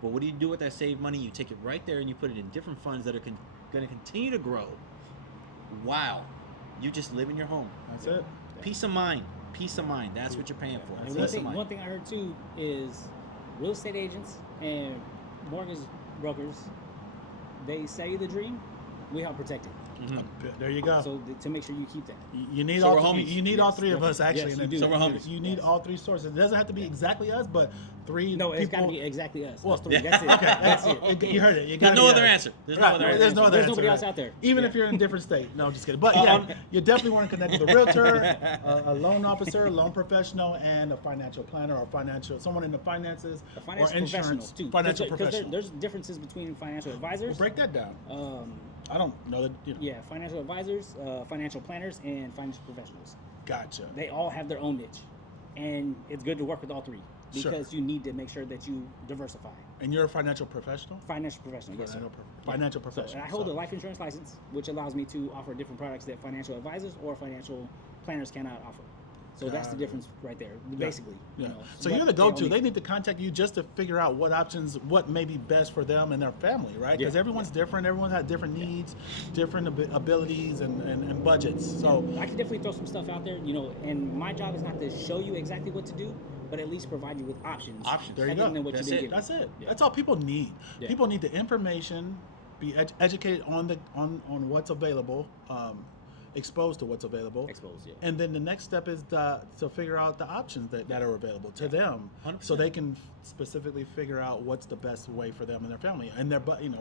but what do you do with that saved money? You take it right there and you put it in different funds that are going to continue to grow. Wow, you just live in your home. That's it. Peace of mind. Peace of mind. That's what you're paying for. And Peace one of thing, mind. one thing I heard too is real estate agents and mortgage brokers, they sell you the dream, we help protect it. Mhm. There you go. So to make sure you keep that. You need So all we're three, homies. you need all Yes, three of us actually. yes, and you then- do. So we're homies. You need Yes. all three sources. It doesn't have to be exactly us, but three No, it's got to people. be exactly us. Well, Us three. yeah. That's it. Okay, That's it. You heard it. You There's gotta no be other us. answer. There's no Right, other there's answer. no other There's answer, nobody right. else out there. Even Yeah. if you're in a different state. No, I'm just kidding. But yeah, you definitely want to connect with a realtor, a loan officer, a loan professional, and a financial planner or someone in the finances A financial or insurance. professional too. Financial Because professional. there's differences between financial advisors. We'll break that down. I don't know that. Yeah, financial advisors, financial planners, and financial professionals. Gotcha. They all have their own niche, and it's good to work with all three Sure. because you need to make sure that you diversify. And you're a financial professional. Financial professional, yes, sir. Financial So, professional. and I hold a life insurance license, which allows me to offer different products that financial advisors or financial planners cannot offer. So that's the Got it. difference right there, basically. Yeah. You know, So but you're the they all go-to. need- They need to contact you just to figure out what options, what may be best for them and their family, right? Because Yeah. everyone's different. Everyone has different needs, different abilities, and budgets. So I can definitely throw some stuff out there, you know, and my job is not to show you exactly what to do, but at least provide you with options. Options. there you other go. than what That's you've been it. given. That's it. Yeah. That's all people need. Yeah. People need the information, be educated on what's available, exposed to what's available. Exposed, yeah. And then the next step is to figure out the options that are available to them, 100%. so they can specifically figure out what's the best way for them and their family, and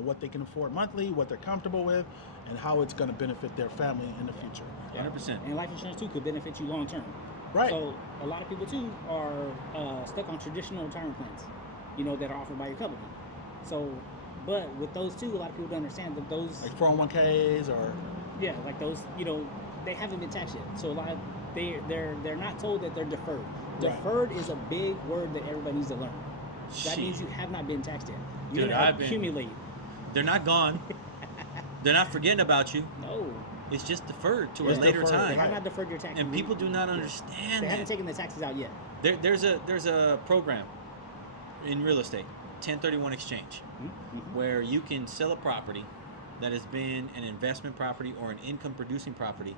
what they can afford monthly, what they're comfortable with, and how it's going to benefit their family in the future. 100%. And life insurance too could benefit you long term. Right. So a lot of people too are stuck on traditional retirement plans, you know, that are offered by your company. So, but with those two, a lot of people don't understand that those, Like 401ks or yeah, like those, you know, they haven't been taxed yet. So a lot of they're not told that they're deferred. Right. Deferred is a big word that everybody needs to learn. That Shit. means you have not been taxed yet. Dude, You're going I've to been- accumulate. They're not gone. They're not forgetting about you. No, It's just deferred to a It's later deferred, they time. have not deferred your taxes. And people do not Yeah. understand They haven't that. taken the taxes out yet. There's a program in real estate, 1031 exchange, Mm-hmm. where you can sell a property that has been an investment property or an income producing property,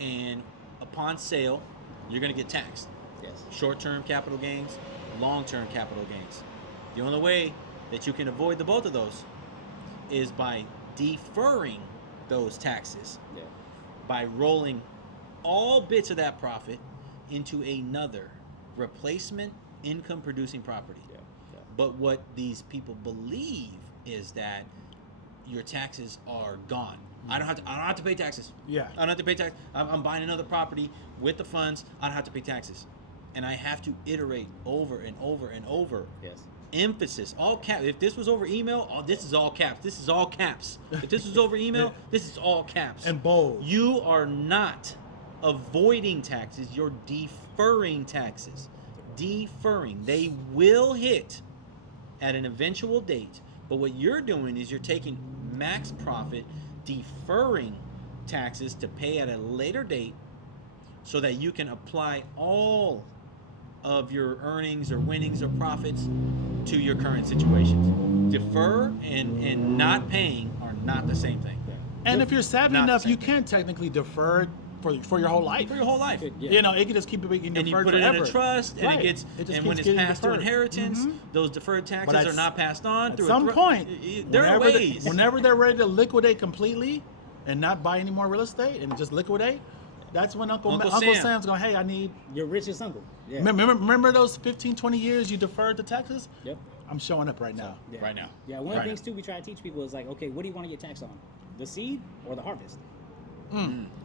and upon sale, you're going to get taxed. Yes. Short-term capital gains, long-term capital gains. The only way that you can avoid the both of those is by deferring those taxes, Yeah. by rolling all bits of that profit into another replacement income producing property. Yeah. Yeah. But what these people believe is that your taxes are gone. I don't have to pay taxes. Yeah. I don't have to pay tax. I'm buying another property with the funds. I don't have to pay taxes. And I have to iterate over and over and over. Yes. Emphasis, all caps. If this was over email, this is all caps. This is all caps. If this was over email, this is all caps. And bold. You are not avoiding taxes. You're deferring taxes. Deferring. They will hit at an eventual date. But what you're doing is you're taking max profit, deferring taxes to pay at a later date so that you can apply all of your earnings or winnings or profits to your current situations. Defer and not paying are not the same thing. And if you're savvy Not the enough, same you thing. can technically defer it for your whole life. For your whole life. Yeah. You know, it can just keep it being deferred And you put it forever. in a trust, and Right. it gets, It just and when keeps it's getting passed to deferred. inheritance, Mhm. those deferred taxes But are not passed on At through some point, there are whenever ways. whenever they're ready to liquidate completely and not buy any more real estate and just liquidate, that's when Uncle Sam. Sam's going, hey, I need. Your richest uncle. Yeah. Remember those 15, 20 years you deferred the taxes? Yep. I'm showing up right now. Yeah. Right now. Yeah. One of Right the things too we try to teach people is like, okay, what do you want to get taxed on? The seed or the harvest?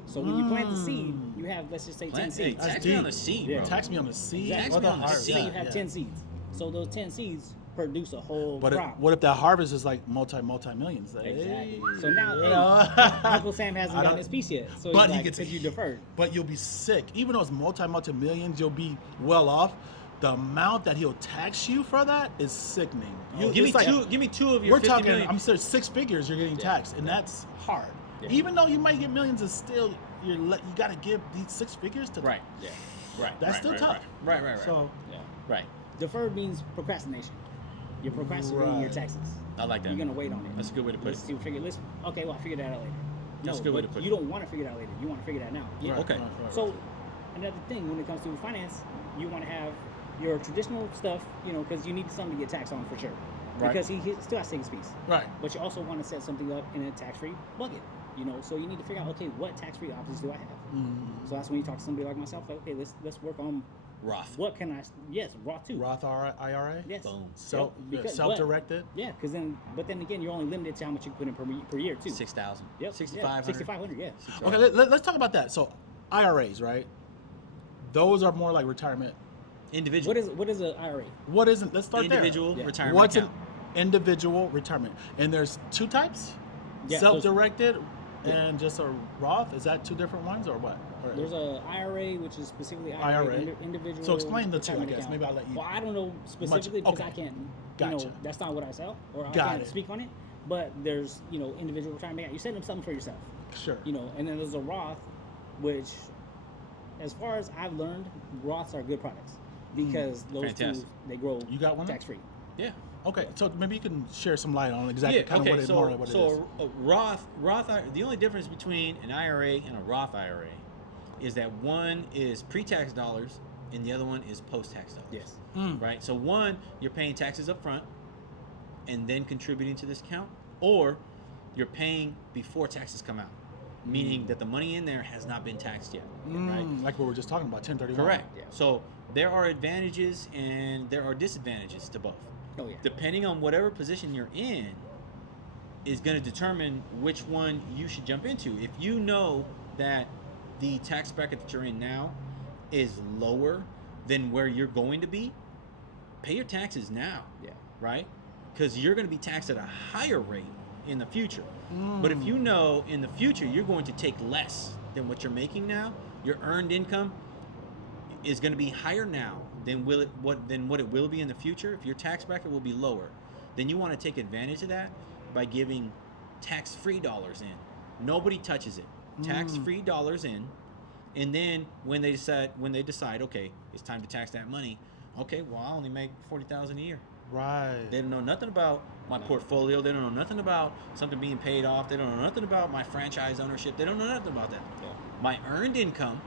So when you plant the seed, you have, let's just say, 10 Plant, hey, seeds. tax That's me on deep. the seed, Yeah. bro. Tax me on the seed Tax or me the on the harvest. seed. Say you have Yeah. 10 seeds. So those 10 seeds produce a whole But crop. what if that harvest is like multi-millions? Exactly. Hey, So now, you hey, know? Uncle Sam hasn't I gotten don't- his piece yet. So But he's he like, gets because you deferred. But you'll be sick. Even though it's multi-millions, you'll be well off. The amount that he'll tax you for that is sickening. Give me it's like- two. Give me two of your We're 50 talking. million. I'm serious. 6 figures you're getting taxed, and that's hard. Yeah. Even though you might get millions, it's still you got to give these 6 figures to. Right. Yeah. Right. That's right, still right, tough. Right. Right. So Yeah. Right. Deferred means procrastination. You're procrastinating your Right. taxes. I like that. You're gonna wait on it. That's a good way to put Let's it. see, okay, well, I'll figure that out later. That's No, a good way but to put you it. don't want to figure it out later. You want to figure that now. Yeah. Okay. So another thing when it comes to finance, you want to have your traditional stuff, you know, because you need something to get taxed on for sure. Right. Because he still has to take his piece. Right. But you also want to set something up in a tax-free bucket. You know, so you need to figure out, okay, what tax-free options do I have? So that's when you talk to somebody like myself, like, okay, let's work on Roth. what can I? Yes, Roth too. Roth IRA. Yes. Boom. Self-directed. Yeah, because but then again, you're only limited to how much you put in per year too. 6,000. Yep. 6,500. 6,500. Yeah. Okay, let's talk about that. So IRAs, right? Those are more like retirement. Individual. What is an IRA? What isn't? Let's start Individual Yeah. retirement What's account. an individual retirement? And there's 2 types. Yeah, Self-directed and just a Roth. Is that 2 different ones or what? Or- There's a IRA, which is specifically IRA. individual. So explain the two, I retirement guess. account. Maybe I'll let you- Well, I don't know specifically because okay. I can't. Gotcha. You know, that's not what I sell, or I Got can't it. speak on it. But there's individual retirement account. You're setting up something for yourself. Sure. And then there's a Roth, which, as far as I've learned, Roths are good products because those Fantastic. two they grow You got one? tax free. Yeah. Okay, so maybe you can share some light on exactly kind of what it, so, more what it is. so a Roth, the only difference between an IRA and a Roth IRA is that one is pre-tax dollars and the other one is post-tax dollars. Yes. Right? So one, you're paying taxes up front and then contributing to this account, or you're paying before taxes come out, meaning that the money in there has not been taxed yet. Right? Like what we were just talking about, 1031. Correct. Yeah. So there are advantages and there are disadvantages to both. Oh yeah. Depending on whatever position you're in is going to determine which one you should jump into. If you know that the tax bracket that you're in now is lower than where you're going to be, pay your taxes now, Yeah. right? Because you're going to be taxed at a higher rate in the future. But if you know in the future you're going to take less than what you're making now, your earned income is going to be higher now than what it will be in the future. If your tax bracket will be lower, then you want to take advantage of that by giving tax-free dollars in. Nobody touches it. Tax-free dollars in, and then when they decide, okay, it's time to tax that money. Okay, well, I only make $40,000 a year. Right. They don't know nothing about my portfolio. They don't know nothing about something being paid off. They don't know nothing about my franchise ownership. They don't know nothing about that. Yeah. My earned income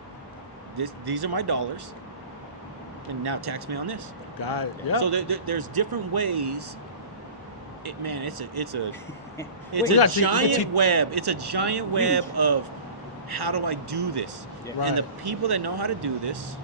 these are my dollars, and now tax me on this. Got it. Yeah. So there's different ways. It's a Wait, giant web. It's a giant web of how do I do this? Yeah. Right. And the people that know how to do this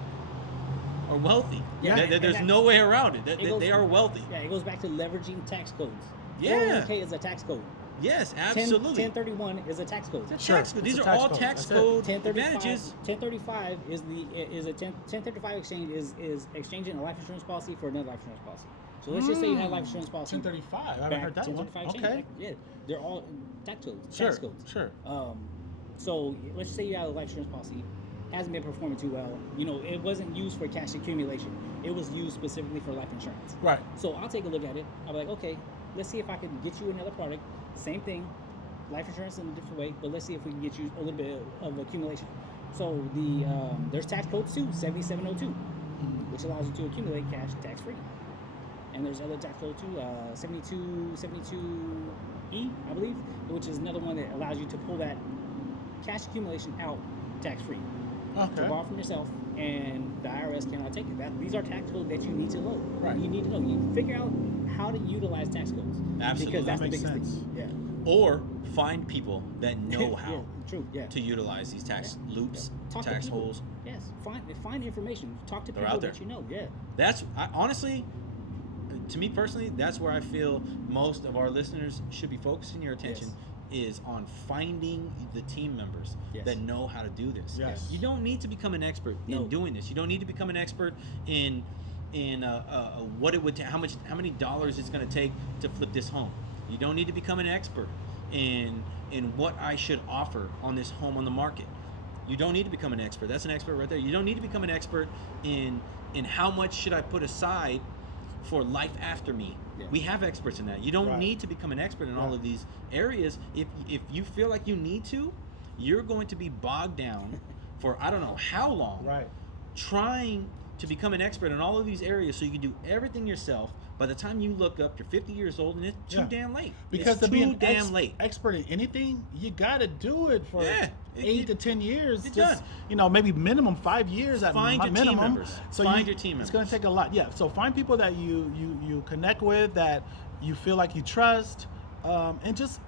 are wealthy. Yeah, and There's no way around it. They are wealthy. Yeah, it goes back to leveraging tax codes. Yeah. 401k is a tax code. Yes, absolutely. 1031 is a tax code. It's a Sure, tax code. it's These a are tax all code. tax That's it. code 1035, advantages. 1035 is a 1035 exchange is exchanging a life insurance policy for another life insurance policy. So let's just say you have a life insurance policy. 1035. I haven't heard that one. 1035 Okay. exchange. Yeah, they're all tax codes. Sure. Tax codes. Sure. So let's just say you have a life insurance policy, hasn't been performing too well. You know, it wasn't used for cash accumulation. It was used specifically for life insurance. Right. So I'll take a look at it. I'll be like, okay, let's see if I can get you another product. Same thing, life insurance in a different way, but let's see if we can get you a little bit of accumulation. So there's tax codes too, 7702, which allows you to accumulate cash tax free. And there's other tax code too, 72E, I believe, which is another one that allows you to pull that cash accumulation out tax free. To Okay. borrow from yourself, and the IRS cannot take it. These are tax codes that you need to know. Right. You need to know. You figure out how to utilize tax codes. Absolutely. Because that's That the makes biggest sense. thing. Or find people that know how Yeah, true. Yeah. to utilize these tax loops, Talk to tax people. holes. Yes. Find information. Talk to They're people out there. that you know. Yeah. Honestly, to me personally, that's where I feel most of our listeners should be focusing your attention is on finding the team members Yes. that know how to do this. Yes. You don't need to become an expert No. in doing this. You don't need to become an expert in what it would how many dollars it's going to take to flip this home. You don't need to become an expert in what I should offer on this home on the market. You don't need to become an expert. That's an expert right there. You don't need to become an expert in how much should I put aside for life after me. Yeah. We have experts in that. You don't Right. need to become an expert in all Yeah. of these areas. If you feel like you need to, you're going to be bogged down for I don't know how long Right. trying to become an expert in all of these areas so you can do everything yourself. By the time you look up, you're 50 years old and it's too Yeah. damn late. Because it's to be too an damn late. expert in anything, you gotta do it for Yeah. 8 to 10 years. It's Just done. maybe minimum 5 years at Find my your team minimum. members. So Find your team It's gonna members. take a lot. Yeah. So find people that you connect with, that you feel like you trust, and just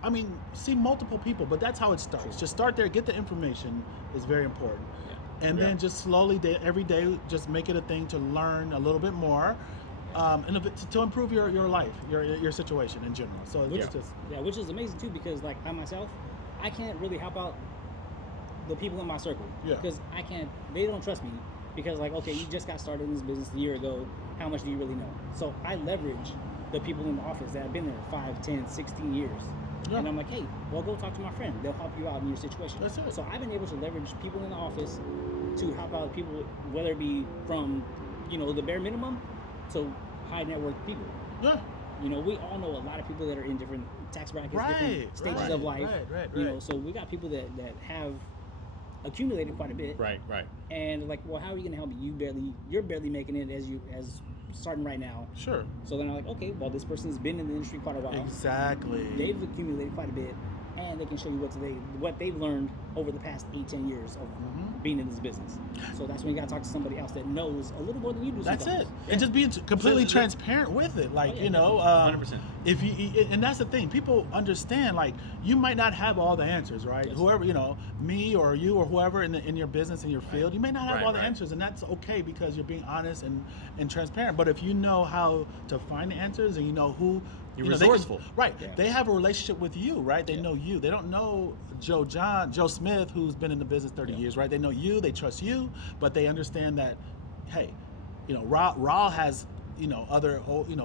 see multiple people. But that's how it starts. Just start there. Get the information is very important. And then just slowly, every day, just make it a thing to learn a little bit more, and to improve your life, your situation in general. So Which, it's just which is amazing too, because like I myself, I can't really help out the people in my circle. Yeah. Because they don't trust me. Because like, okay, you just got started in this business a year ago. How much do you really know? So I leverage the people in the office that have been there 5, 10, 16 years. Yeah. And I'm like, hey, well, go talk to my friend. They'll help you out in your situation. That's it. So I've been able to leverage people in the office to help out people, whether it be from, the bare minimum to high net worth people. yeah. We all know a lot of people that are in different tax brackets, Right, different stages of life. right. So we got people that have accumulated quite a bit. Right. And like, well, how are you gonna help me? You're barely making it as starting right now. Sure. So then I'm like, okay, well, this person's been in the industry quite a while. Exactly. They've accumulated quite a bit, and they can show you what they've learned over the past 8-10 years of being in this business. So that's when you gotta talk to somebody else that knows a little more than you do. That's sometimes. it. Yeah. And just being completely So- transparent with it. Like, Oh, yeah, you know, 100%. if you, and that's the thing, people understand, like, you might not have all the answers, right? Yes. Whoever, me or you or whoever in your business, in your field, you may not have Right, all the right. answers, and that's okay because you're being honest and transparent. But if you know how to find the answers and you know who, You're they can- resourceful. right? Yeah. They have a relationship with you, right? They Yeah. know you. They don't know Joe Smith, who's been in the business 30 Yeah. years, right? They know you, they trust you, but they understand that, hey, Raul has, other,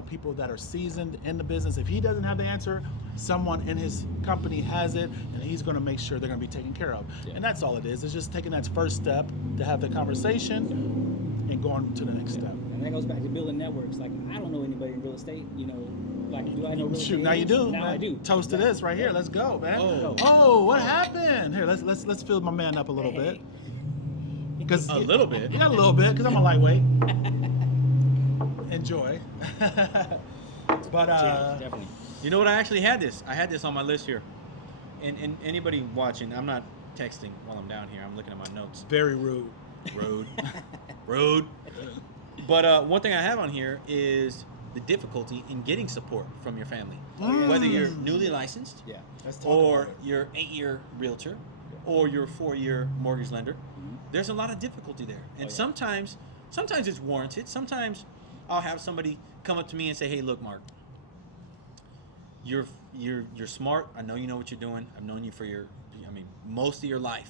people that are seasoned in the business. If he doesn't have the answer, someone in his company has it, and he's going to make sure they're going to be taken care of. Yeah. And that's all it is. It's just taking that first step to have the conversation and going to the next step. And that goes back to building networks. Like, I don't know anybody in real estate, like, do I know real estate? Shoot, now you agents? do. Now man. I do. Toast to this right here. Let's go, man. Oh. What happened? Here, let's fill my man up a little bit. Because A little bit. Yeah, a little bit, because I'm a lightweight. Enjoy. But Definitely. You know what? I actually had this. I had this on my list here. And anybody watching, I'm not texting while I'm down here. I'm looking at my notes. very rude. Road. Road. But one thing I have on here is the difficulty in getting support from your family. Whether you're newly licensed, Yeah. Let's talk or about it. you're 8-year realtor, or you're 4-year mortgage lender, there's a lot of difficulty there. And sometimes it's warranted. Sometimes I'll have somebody come up to me and say, "Hey, look, Mark, you're smart. I know you know what you're doing. I've known you for most of your life.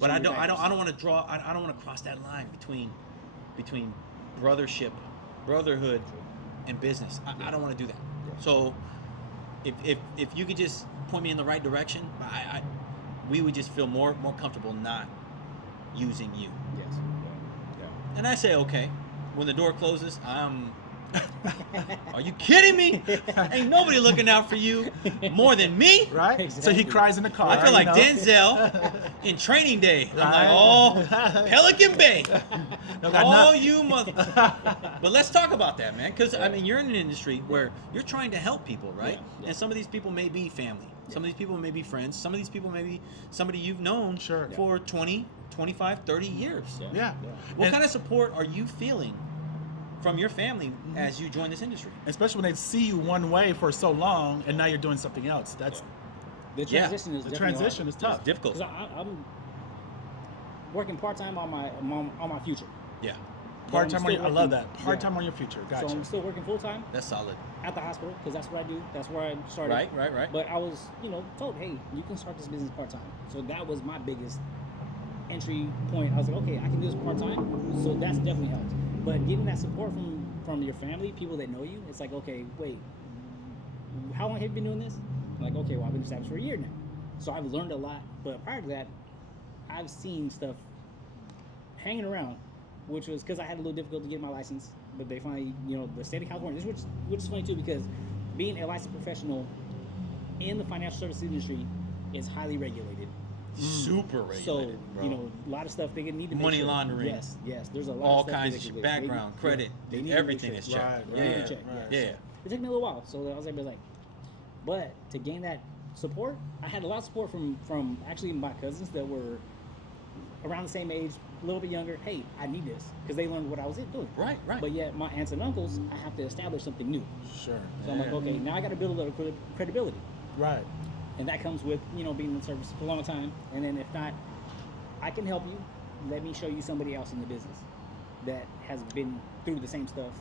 But I don't want to draw. I don't want to cross that line between brotherhood, and business. I don't want to do that. So if you could just point me in the right direction, we would just feel more comfortable not using you." Yes. Yeah. And I say, okay. When the door closes, are you kidding me? Ain't nobody looking out for you more than me. Right? Exactly. So he cries in the car. I feel like you know? Denzel in Training Day. I'm Right. like, oh, Pelican Bay. No, got Oh, nothing. you mother. But let's talk about that, man. Because, you're in an industry where you're trying to help people, right? Yeah. And some of these people may be family. Some of these people may be friends. Some of these people may be somebody you've known Sure. for 20, 25, 30 years. Yeah. What And- kind of support are you feeling from your family as you join this industry? Especially when they see you one way for so long, and now you're doing something else. That's The transition is the definitely transition is tough. It's difficult. Because I'm working part time on my future. Yeah, Part But I'm time. still I love working- that. Part time on your future. Gotcha. So I'm still working full time that's solid. at the hospital because that's what I do. That's where I started. Right. But I was, told, hey, you can start this business part time. So that was my biggest entry point. I was like, okay, I can do this part time. So that's definitely helped. But getting that support from your family, people that know you, it's like, okay, wait, how long have you been doing this? I'm like, okay, well, I've been established for a year now. So I've learned a lot. But prior to that, I've seen stuff hanging around, which was because I had a little difficulty getting my license. But they finally, the state of California, which is funny too, because being a licensed professional in the financial services industry is highly regulated. Super regulated, So, bro. a lot of stuff they need to make Money sure. laundering. Yes. There's a lot All of stuff kinds they of can shit, do. background, credit, they need to make everything sure. is checked. Right, They need Yeah, to check. right. yeah. It took me a little while, so I was able to but to gain that support, I had a lot of support from actually my cousins that were around the same age, a little bit younger. Hey, I need this because they learned what I was doing. Right. But yet, my aunts and uncles, I have to establish something new. Sure. So I'm like, Yeah. okay, now I got to build a little credibility, Right. and that comes with being in the service for a long time. And then if not, I can help you. Let me show you somebody else in the business that has been through the same stuff,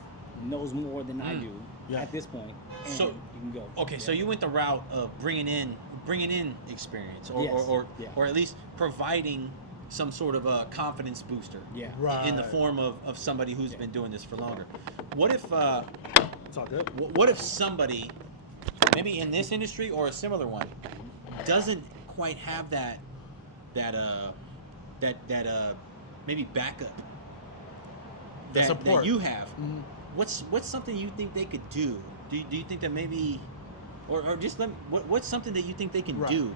knows more than I do Yeah. at this point, and So- you can go. Okay, so you went the route of bringing in experience, or Yes. or, or at least providing some sort of a confidence booster. Yeah. Right. In the form of somebody who's been doing this for longer. What if It's all good. what if somebody, maybe in this industry or a similar one, doesn't quite have that maybe backup that support. you have? Mhm. What's something you think they could do? Do you think that maybe, or just what's something that you think they can Right. do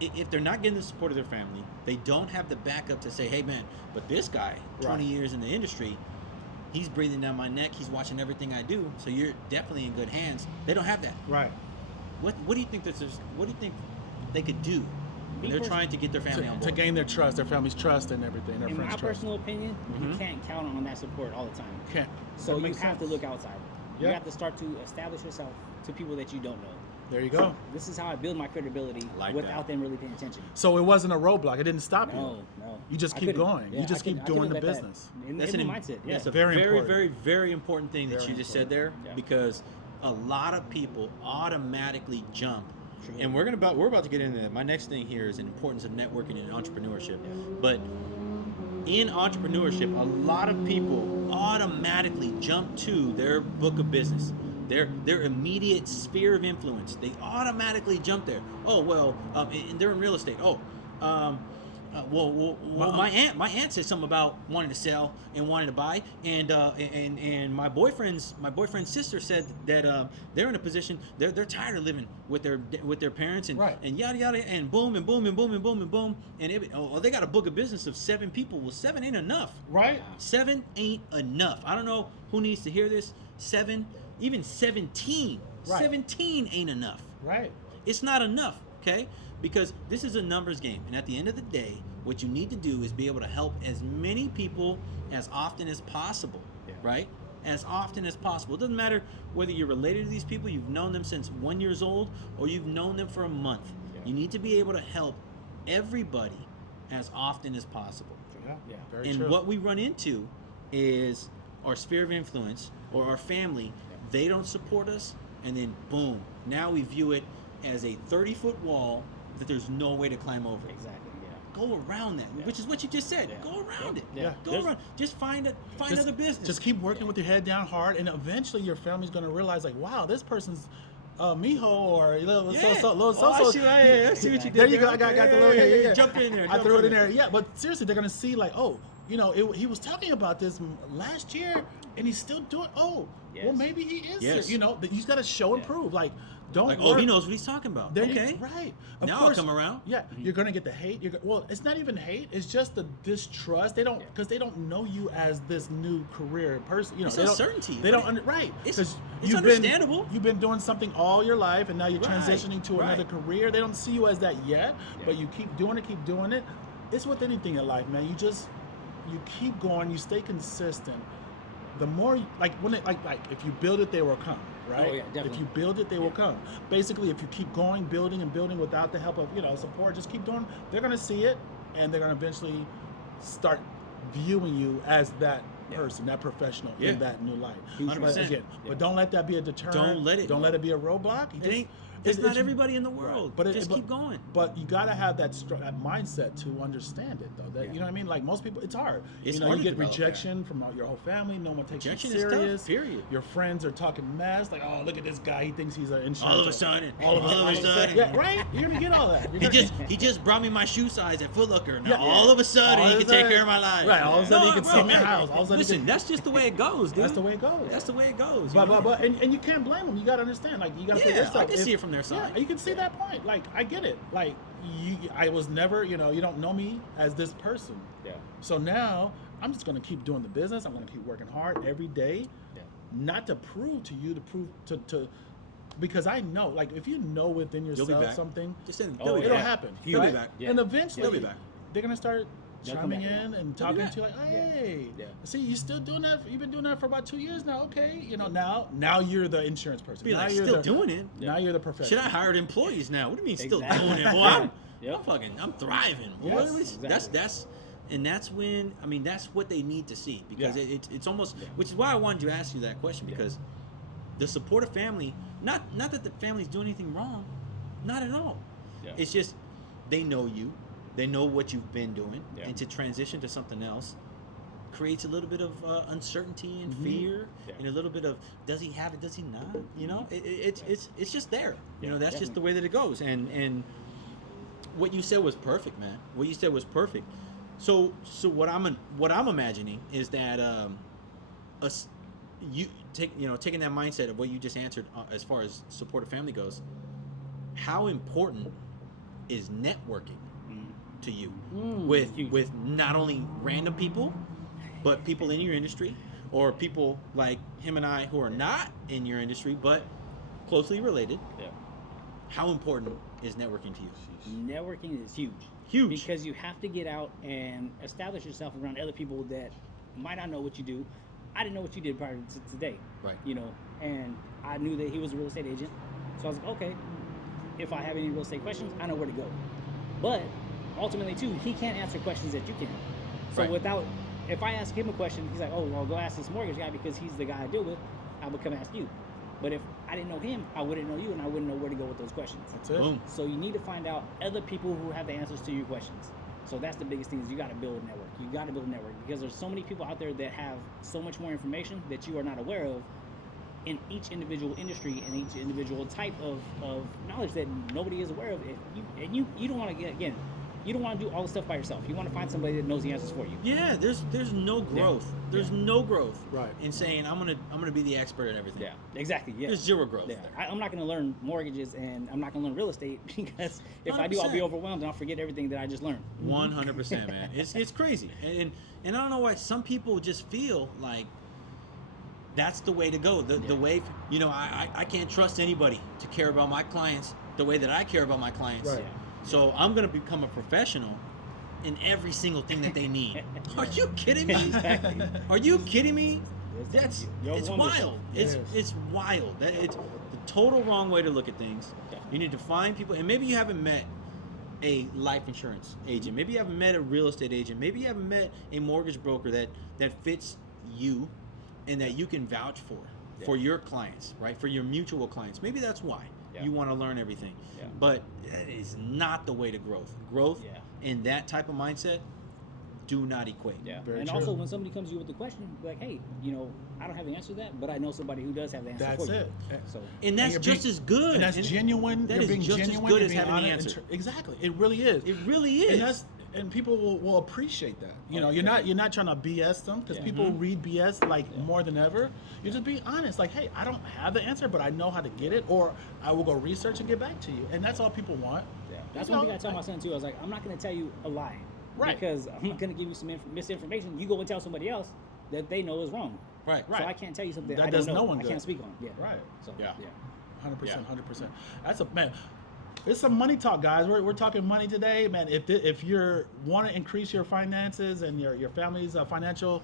if they're not getting the support of their family? They don't have the backup to say, hey man, but this guy, 20 Right. years in the industry, he's breathing down my neck, he's watching everything I do, so you're definitely in good hands. They don't have that. Right. What do you think what do you think they could do when they're personally- trying to get their family on To board? gain their trust, their family's trust, and everything, their In my friends' trust. personal opinion, you can't count on that support all the time. Can't. So That you makes have to sense. look outside. You Yeah. have to start to establish yourself to people that you don't know. There you go. This is how I build my credibility Like without that. them really paying attention. So it wasn't a roadblock. It didn't stop No. you. You just I keep couldn't- going. You yeah, just I keep couldn't doing the let that- business. In That's the an mindset. Yeah. That's a Very very, important. very, very important thing that Very you just said there, Yeah. because a lot of people automatically jump. True. And we're about to get into that. My next thing here is the importance of networking and entrepreneurship. But in entrepreneurship, a lot of people automatically jump to their book of business, their immediate sphere of influence. They automatically jump there. Oh well, and they're in real estate. Oh, well, my aunt said something about wanting to sell and wanting to buy, and my boyfriend's sister said that they're in a position they're tired of living with their parents, and Right. and yada yada, and boom and boom and boom and boom and boom, and they got a book of business of 7 people. Well, 7 ain't enough. Right? 7 ain't enough. I don't know who needs to hear this. 7, even 17. Right. 17 ain't enough. Right. It's not enough, okay? because this is a numbers game, and at the end of the day, what you need to do is be able to help as many people as often as possible, right? As often as possible. It doesn't matter whether you're related to these people, you've known them since 1 year old, or you've known them for a month. You need to be able to help everybody as often as possible. Yeah, very And true. what we run into is our sphere of influence or our family, they don't support us, and then boom, now we view it as a 30-foot wall that there's no way to climb over. Exactly. Go around that, which is what you just said. Go around it. Go around. Just find other business. Just keep working with your head down hard, and eventually your family's going to realize, like, wow, this person's mijo or little so. I see what you did. There you go. I got the little. Yeah. Jump in there. I threw it in there. Yeah, but seriously, they're going to see, like, oh, he was talking about this last year, and he's still doing. Oh, well, maybe he is. Yes. He's got to show and prove. Like, don't. Like, work. he knows what he's talking about. Okay. Right. Now I'll come around. Yeah, you're gonna get the hate. Well, it's not even hate. It's just the distrust. They don't, because they don't know you as this new career person. It's they uncertainty. They don't. Right. It's understandable. You've been doing something all your life, and now you're transitioning to another career. They don't see you as that yet, but you keep doing it. It's with anything in life, man. You keep going. You stay consistent. The more, like if you build it, they will come. Right? Oh, yeah, definitely. If you build it, they will come. Basically, if you keep going, building and building without the help of support, just keep doing. They're gonna see it, and they're gonna eventually start viewing you as that person, that professional in that new light. 100%. But don't let that be a deterrent. Don't let it be a roadblock. It's not everybody in the world. But just keep going. But you gotta have that mindset to understand it, though. That you know what I mean? Like most people, it's hard. It's you hard to get develop rejection from your whole family. No one takes Rejection you is tough, serious. period. Your friends are talking mess. Like, oh, look at this guy. He thinks he's an insurance. All of a sudden. Yeah, right. You're gonna get all that. He just brought me my shoe size at Foot Locker. Now Yeah. all of a sudden he can take care of my life. Right. All of a sudden he can see my right. house. All of a sudden Listen, that's just the way it goes, dude. That's the way it goes. That's the way it goes. But you can't blame them. You gotta understand. Like you gotta put yourself. I can see it from their side. Yeah, you can see that point. Like I get it. Like I was never. You don't know me as this person. Yeah. So now I'm just gonna keep doing the business. I'm gonna keep working hard every day. Yeah. Not to prove to you, to because I know, like if you know within You'll be yourself back. something, It'll it'll happen. He'll be right? back. Yeah. And eventually He'll be back. they're gonna start They'll come chiming back, in and They'll be talking back. to you like, Yeah. hey, Yeah. see, you still doing that? You've been doing that for about 2 years now. Okay, now you're the insurance person. Be now like, you're still doing it. Now you're the professional. Should I hired employees now? What do you mean still Exactly. doing it? Boy, I'm thriving. Boy. Yes, exactly. That's when that's what they need to see, because Yeah. it's almost, which is why I wanted to ask you that question, because the supportive family, not that the family's doing anything wrong, not at all. Yeah. It's just they know you, they know what you've been doing, Yeah. and to transition to something else creates a little bit of uncertainty and fear, and a little bit of, does he have it, does he not? It's just there. That's just the way that it goes. And what you said was perfect, man. What you said was perfect. So what I'm imagining is that taking that mindset of what you just answered as far as supportive family goes, how important is networking to you with not only random people, but people in your industry, or people like him and I who are not in your industry but closely related? Yeah. How important is networking to you? Networking is huge. Huge. Because you have to get out and establish yourself around other people that might not know what you do. I didn't know what you did prior to today. Right. And I knew that he was a real estate agent. So I was like, okay, if I have any real estate questions, I know where to go. But ultimately, too, he can't answer questions that you can. So Right. If I ask him a question, he's like, oh, well, go ask this mortgage guy because he's the guy I deal with. I would come ask you. But if I didn't know him, I wouldn't know you, and I wouldn't know where to go with those questions. That's it. Boom. So you need to find out other people who have the answers to your questions. So that's the biggest thing, is you got to build a network. You got to build a network, because there's so many people out there that have so much more information that you are not aware of in each individual industry and each individual type of knowledge that nobody is aware of. You don't want to get, again, you don't want to do all the stuff by yourself. You want to find somebody that knows the answers for you. Yeah, there's no growth. There's no growth Right. in saying I'm gonna be the expert at everything. Yeah, exactly. Yeah. There's zero growth Yeah. there. I'm not going to learn mortgages, and I'm not going to learn real estate, because if I do, I'll be 100%. overwhelmed and I'll forget everything that I just learned. 100%, man. It's crazy, and I don't know why some people just feel like that's the way to go. The way, I can't trust anybody to care about my clients the way that I care about my clients. Right. So I'm going to become a professional in every single thing that they need. Are you kidding me? Exactly. Are you kidding me? It's- That's you're it's wonderful. wild. Yes. It's wild. That it's the total wrong way to look at things. Yeah. You need to find people, and maybe you haven't met a life insurance agent. Maybe you haven't met a real estate agent. Maybe you haven't met a mortgage broker that fits you, and that you can vouch for your clients, right? For your mutual clients. Maybe that's why Yeah. you want to learn everything. Yeah. But that is not the way to growth. Growth Yeah. in that type of mindset do not equate. Yeah, Very and true. also when somebody comes to you with a question, be like, hey, I don't have the answer to that, but I know somebody who does have the answer That's for it. you. So And that's you're just being- as good. And that's genuine. That You're is being just genuine. as good you're as being having the honest, answer. Exactly. It really is. It really is. And people will appreciate that. Oh, You're yeah. not trying to BS them, because Yeah. people read BS more than ever. You just be honest, like, hey, I don't have the answer, but I know how to get it, or I will go research and get back to you. And that's all people want. yeah, that's You one know, thing I tell my son too. I was like, I'm not going to tell you a lie, Right. Because I'm not going to give you some misinformation. You go and tell somebody else that they know is wrong. Right. So I can't tell you something That I does don't know. no one I good. can't speak on. Yeah. Right. So Yeah. 100%. 100%. That's a man. It's some money talk, guys. We're talking money today, man. If you want to increase your finances and your family's financial,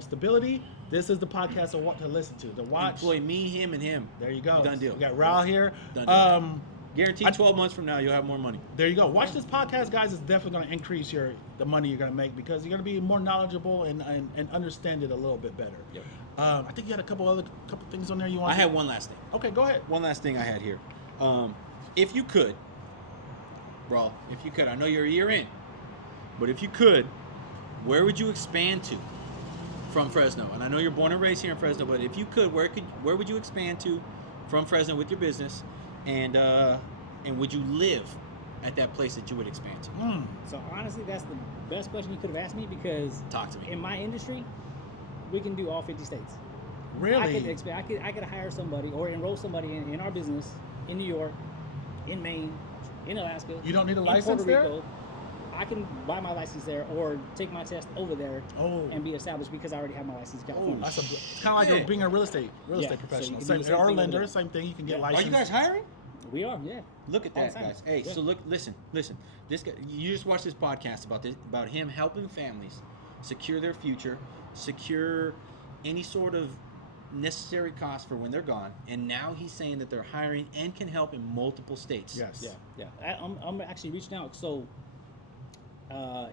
stability, this is the podcast to listen to watch. Employ me, him, and him. There you go. Done deal. We got Raul here. Done deal. Guaranteed I- 12 months from now you'll have more money. There you go. Watch this podcast, guys. It's definitely going to increase the money you're going to make, because you're going to be more knowledgeable and understand it a little bit better. Yep. I think you had a couple things on there you want. I had one last thing. Okay, go ahead. One last thing I had here. If you could, bro, I know you're a year in, but if you could, where would you expand to from Fresno? And I know you're born and raised here in Fresno, but if you could, where would you expand to from Fresno with your business, and would you live at that place that you would expand to? So honestly, that's the best question you could have asked me, because Talk to me. in my industry, we can do all 50 states. Really? I could hire somebody or enroll somebody in our business in New York, in Maine, in Alaska. You don't need a in license Puerto there? Rico. I can buy my license there or take my test over there and be established, because I already have my license in California. It's kind of like being a real estate Yeah, so you professional. can do Same, the same or a thing over lender, there. same thing. You can get Yeah. licensed. Are you guys hiring? We are, yeah. Look at All that, the time. guys. Hey, Yeah. so listen. This guy, you just watched this podcast about him helping families secure their future, secure any sort of necessary cost for when they're gone, and now he's saying that they're hiring and can help in multiple states. Yes. Yeah. I'm actually reaching out. So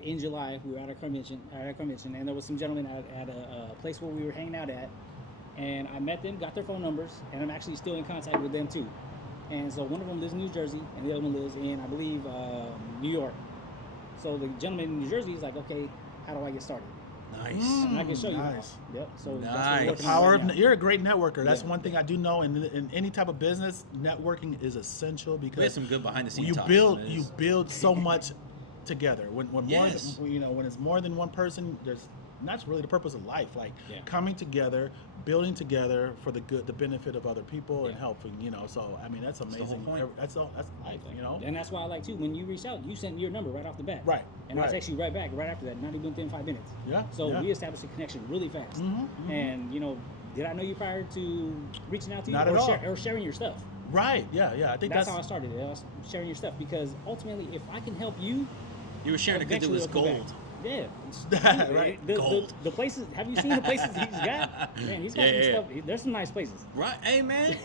in July, we were at a convention, and there was some gentlemen at a place where we were hanging out at, and I met them, got their phone numbers, and I'm actually still in contact with them too. And so one of them lives in New Jersey, and the other one lives in, I believe, New York. So the gentleman in New Jersey is like, okay, how do I get started? Nice. And I can show you. Nice. How. Yep. So Nice. that's what we're The working power on of right now. you're a great networker. That's Yeah. one thing I do know. In any type of business, networking is essential, We had because some good behind the scenes you talks. build It you is. build so much together. When Yes. when it's more than one person, and that's really the purpose of life. Like Yeah. coming together, building together for the benefit of other people, and Yeah. helping. So I mean, that's the whole amazing. point. That's life. And that's why I like too. When you reached out, you sent your number right off the bat. Right, And I right. text you right back right after that, not even within 5 minutes. Yeah, So yeah. we established a connection really fast. Mhm, mhm. And did I know you prior to reaching out to you Not or, at all. or sharing your stuff? Right. Yeah. I think That's how I started. I was sharing your stuff, because ultimately, if I can help you, You were sharing a good deal eventually with it'll come gold. back. Yeah. Right. Gold. The places. Have you seen the places he's got? Man, he's got Yeah, some yeah. stuff. There's some nice places. Right? Hey, man.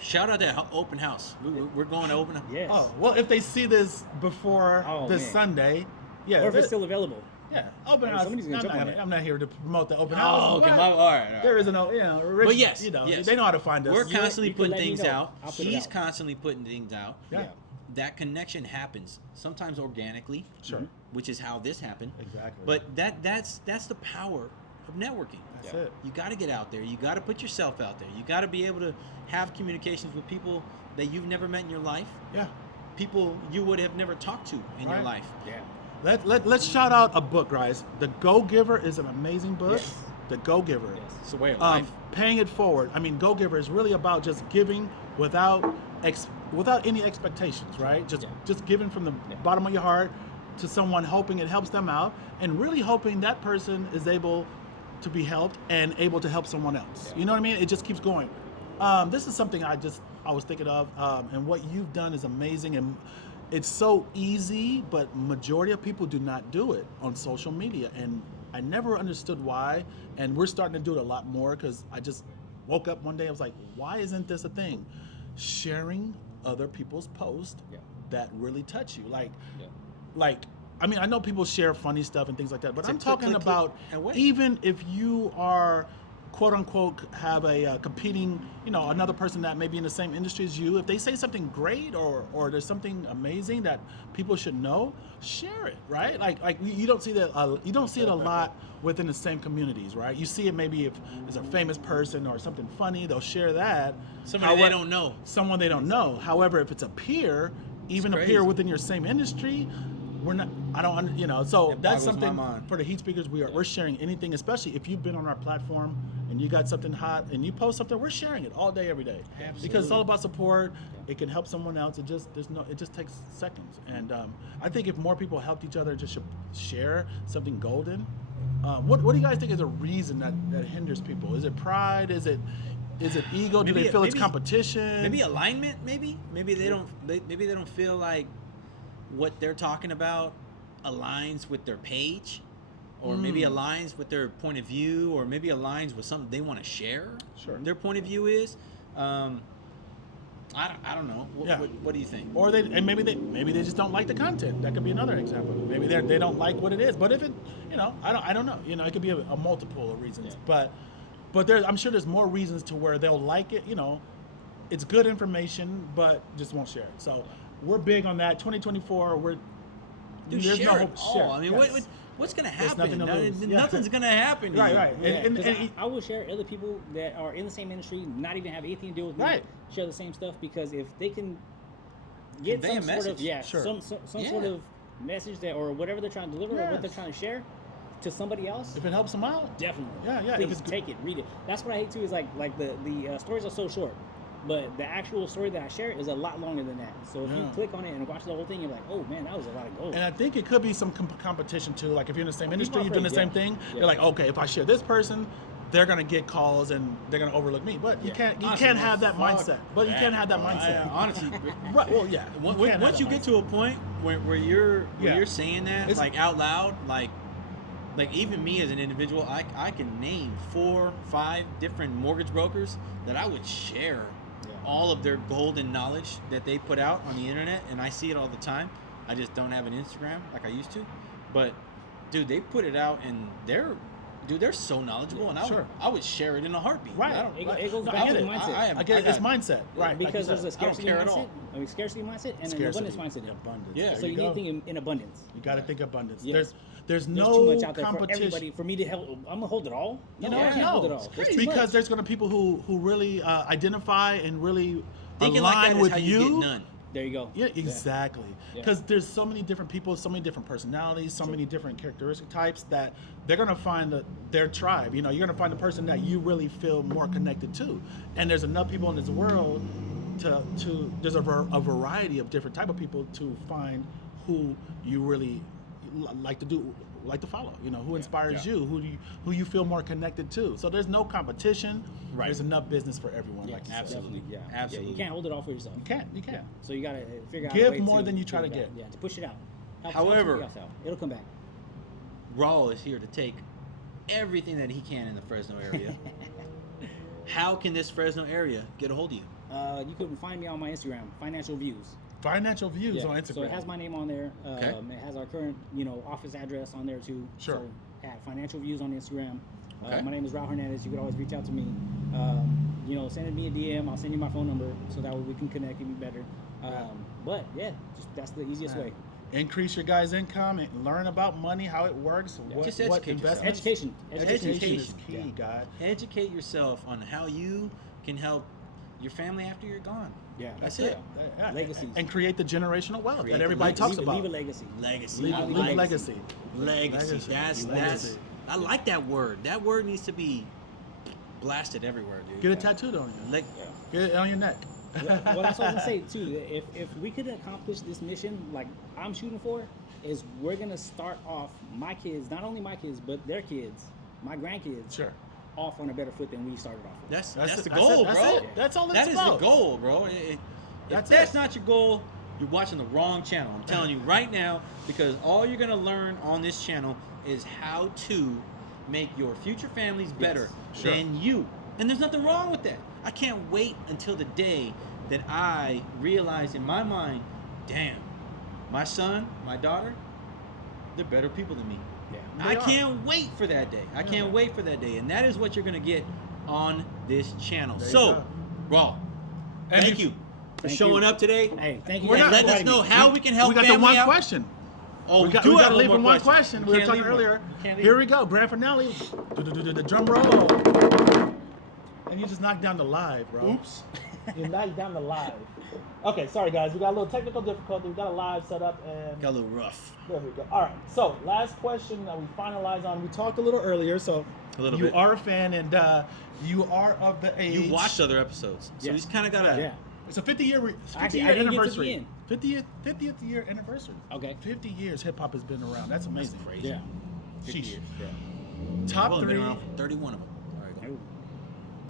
Shout out that open house. We're going to open house. Yes. Oh well, if they see this before Oh, this man. Sunday, yeah. Or if it's that- still available. Yeah, open Hey, house. somebody's gonna I'm jump on not, that. I'm not here to promote the open house. Oh, okay. but All right. There is Rich, But yes, yes. they know how to find us. We're constantly you can putting let me things know. out. I'll put it He's out. constantly putting things out. Yeah. That connection happens sometimes organically, Sure. which is how this happened. Exactly. But that's the power of networking. That's Yeah. it. You got to get out there. You got to put yourself out there. You got to be able to have communications with people that you've never met in your life, Yeah. people you would have never talked to in your Right. life. Yeah. Let's shout out a book, guys. The Go Giver is an amazing book. Yes. The Go Giver. Yes. It's the way of life. Paying it forward. I mean, Go Giver is really about just giving without any expectations, right? Just giving from the bottom of your heart to someone, hoping it helps them out, and really hoping that person is able to be helped and able to help someone else. Yeah. You know what I mean? It just keeps going. This is something I was thinking of, and what you've done is amazing. And it's so easy, but majority of people do not do it on social media, and I never understood why. And we're starting to do it a lot more because I just woke up one day. I was like, why isn't this a thing? Sharing other people's posts Yeah. that really touch you, Yeah. like I mean, I know people share funny stuff and things like that, but It's a I'm click, talking click, about click away. even if you are quote unquote have a competing, another person that may be in the same industry as you, if they say something great or there's something amazing that people should know, share it, right? Like you don't see that you don't see it a lot within the same communities, right? You see it maybe if it's a famous person or something funny, they'll share that. Somebody they don't know. Someone they don't know. However, if it's a peer, even a peer crazy. within your same industry, we're not. I don't. So It that's boggles my something mind. for the heat speakers. We're sharing anything, especially if you've been on our platform and you got something hot and you post something. We're sharing it all day, every day, because it's all about support. It can help someone else. It just takes seconds. And I think if more people helped each other, just share something golden. What do you guys think is a reason that hinders people? Is it pride? Is it ego? Do Maybe they feel it's maybe- competition? Maybe alignment. Maybe they don't. Maybe they don't feel like what they're talking about aligns with their page, or maybe aligns with their point of view, or maybe aligns with something they want to share. Sure. Their point of view is. I don't know. Yeah. What do you think? Or maybe they just don't like the content. That could be another example. Maybe they don't like what it is. But if it, I don't know. It could be a multiple of reasons. Yeah. But I'm sure there's more reasons to where they'll like it. It's good information, but just won't share it. So we're big on that. 2024. Dude, There's share no it hope to all. share. I mean, Yes. what's gonna There's happen? nothing to lose. Yeah. Nothing's gonna happen. to Right, you. right. Yeah, And 'cause I will share other people that are in the same industry, not even have anything to do with me, Right. share the same stuff, because if they can get Convey a some sort of message. Sure. some Yeah. sort of message that, or whatever they're trying to deliver, or what they're Yes. trying to share to somebody else, If it helps them out. definitely. Yeah, yeah, if Please it's good- take it, read it. That's what I hate too. Is like the stories are so short, but the actual story that I share is a lot longer than that. So if you Yeah. click on it and watch the whole thing, you're like, oh man, that was a lot of gold. And I think it could be some competition too. Like if you're in the same industry, are you're doing the afraid, same yeah. thing. Yeah. You're like, okay, if I share this person, they're gonna get calls and they're gonna overlook me. But you Yeah. can't Honestly, have that fuck mindset. But you can't have that bro. mindset. Honestly, Right, well, yeah. once you get to a point where you're Yeah. you're saying that It's- like out loud, like even me as an individual, I can name 4, 5 different mortgage brokers that I would share Yeah. all of their golden knowledge that they put out on the internet, and I see it all the time. I just don't have an Instagram like I used to, but dude, they put it out and they're so knowledgeable, and Sure. I would share it in a heartbeat. Right. I don't, It goes No, back I to get the it. mindset. I get it. It's got- mindset, right? like you Because there's said. a scarcity care at mindset, all. scarcity mindset, and an Scarcity. abundance mindset. Abundance. Yeah. So There you go. need to think in abundance. You got to think abundance. Yes. There's There's no too much out there for competition. everybody for me to help. I'm gonna hold it all. No, No, I can't hold it no, all. There's too because much. there's going to be people who really identify and really thinking like align that is with how you get none. There you go. Yeah, exactly. Yeah. Because there's so many different people, so many different personalities, so many different characteristic types that they're gonna find their tribe. You're gonna find the person that you really feel more connected to. And there's enough people in this world to there's a variety of different type of people to find who you really like to follow. Who inspires Yeah. you, who you feel more connected to. So there's no competition. Right. There's enough business for everyone. Yeah, Like you said. absolutely. definitely. Yeah, Absolutely. Yeah, you can't hold it all for yourself. You can't. Yeah. So you gotta figure out Give a way more to than you try to figure it out. get. Yeah, to push it out. Help However- somebody else out. It'll come back. Raul is here to take everything that he can in the Fresno area. How can this Fresno area get a hold of you? You can find me on my Instagram, Financial Views. Financial views Yeah, on Instagram. So it has my name on there. Okay. It has our current, office address on there too. Sure. So at Financial Views on Instagram. Okay. My name is Raul Hernandez. You could always reach out to me. Send me a DM. I'll send you my phone number so that way we can connect even better. But yeah, that's the easiest way. Increase your guys' income and learn about money, how it works, what Just educate yourself. investments. Education. Education is Education. key, guys. Educate yourself on how you can help your family after you're gone. Yeah. That's it. Yeah. Legacies. And create the generational wealth Create that the everybody legacy. talks leave, about. Leave a legacy. Legacy. Leave, I leave like legacy. Legacy. Legacy. That's Legacy. I like that word. That word needs to be blasted everywhere, dude. Get it tattooed on you. Leg- Yeah. Get it on your neck. Well, that's what I was gonna say too. If we could accomplish this mission, like I'm shooting for, is we're gonna start off my kids, not only my kids, but their kids, my grandkids, Sure. off on a better foot than we started off with. That's the it. goal, That's bro. it. That's all it's That is about. the goal, bro. If That's that's it. not your goal, you're watching the wrong channel. I'm telling you right now, because all you're gonna learn on this channel is how to make your future families better Sure. than you. And there's nothing wrong with that. I can't wait until the day that I realize in my mind, damn, my son, my daughter, they're better people than me. Yeah. I can't wait for that day. I can't Yeah. wait for that day. And that is what you're going to get on this channel. There you So, go. Raw, And thank if- you for Thank showing you. up today. Hey, thank you. We're guys not- for Letting us inviting know me. how we can help We got the family one out. question. Oh, we got do to have leave more him one question. We were Can't talking leave one. earlier. Can't leave Here one. we go. Grand finale. The drum roll. And you just knocked down the live, bro. Oops. You knocked down the live. Okay, sorry guys. We got a little technical difficulty. We got a live set up and Got a little rough. there we go. All right. So last question that we finalized on. We talked a little earlier. So A little you bit. are a fan and you are of the age. You watched other episodes. So Yeah. he's kind of got a... Yeah. It's a 50-year Actually, I didn't get to the anniversary. end. 50th year anniversary. Okay. 50 years hip hop has been around. That's amazing. crazy. Yeah. 50 Sheesh. years. Yeah. Top I've only been three. around for 31 of them. All right,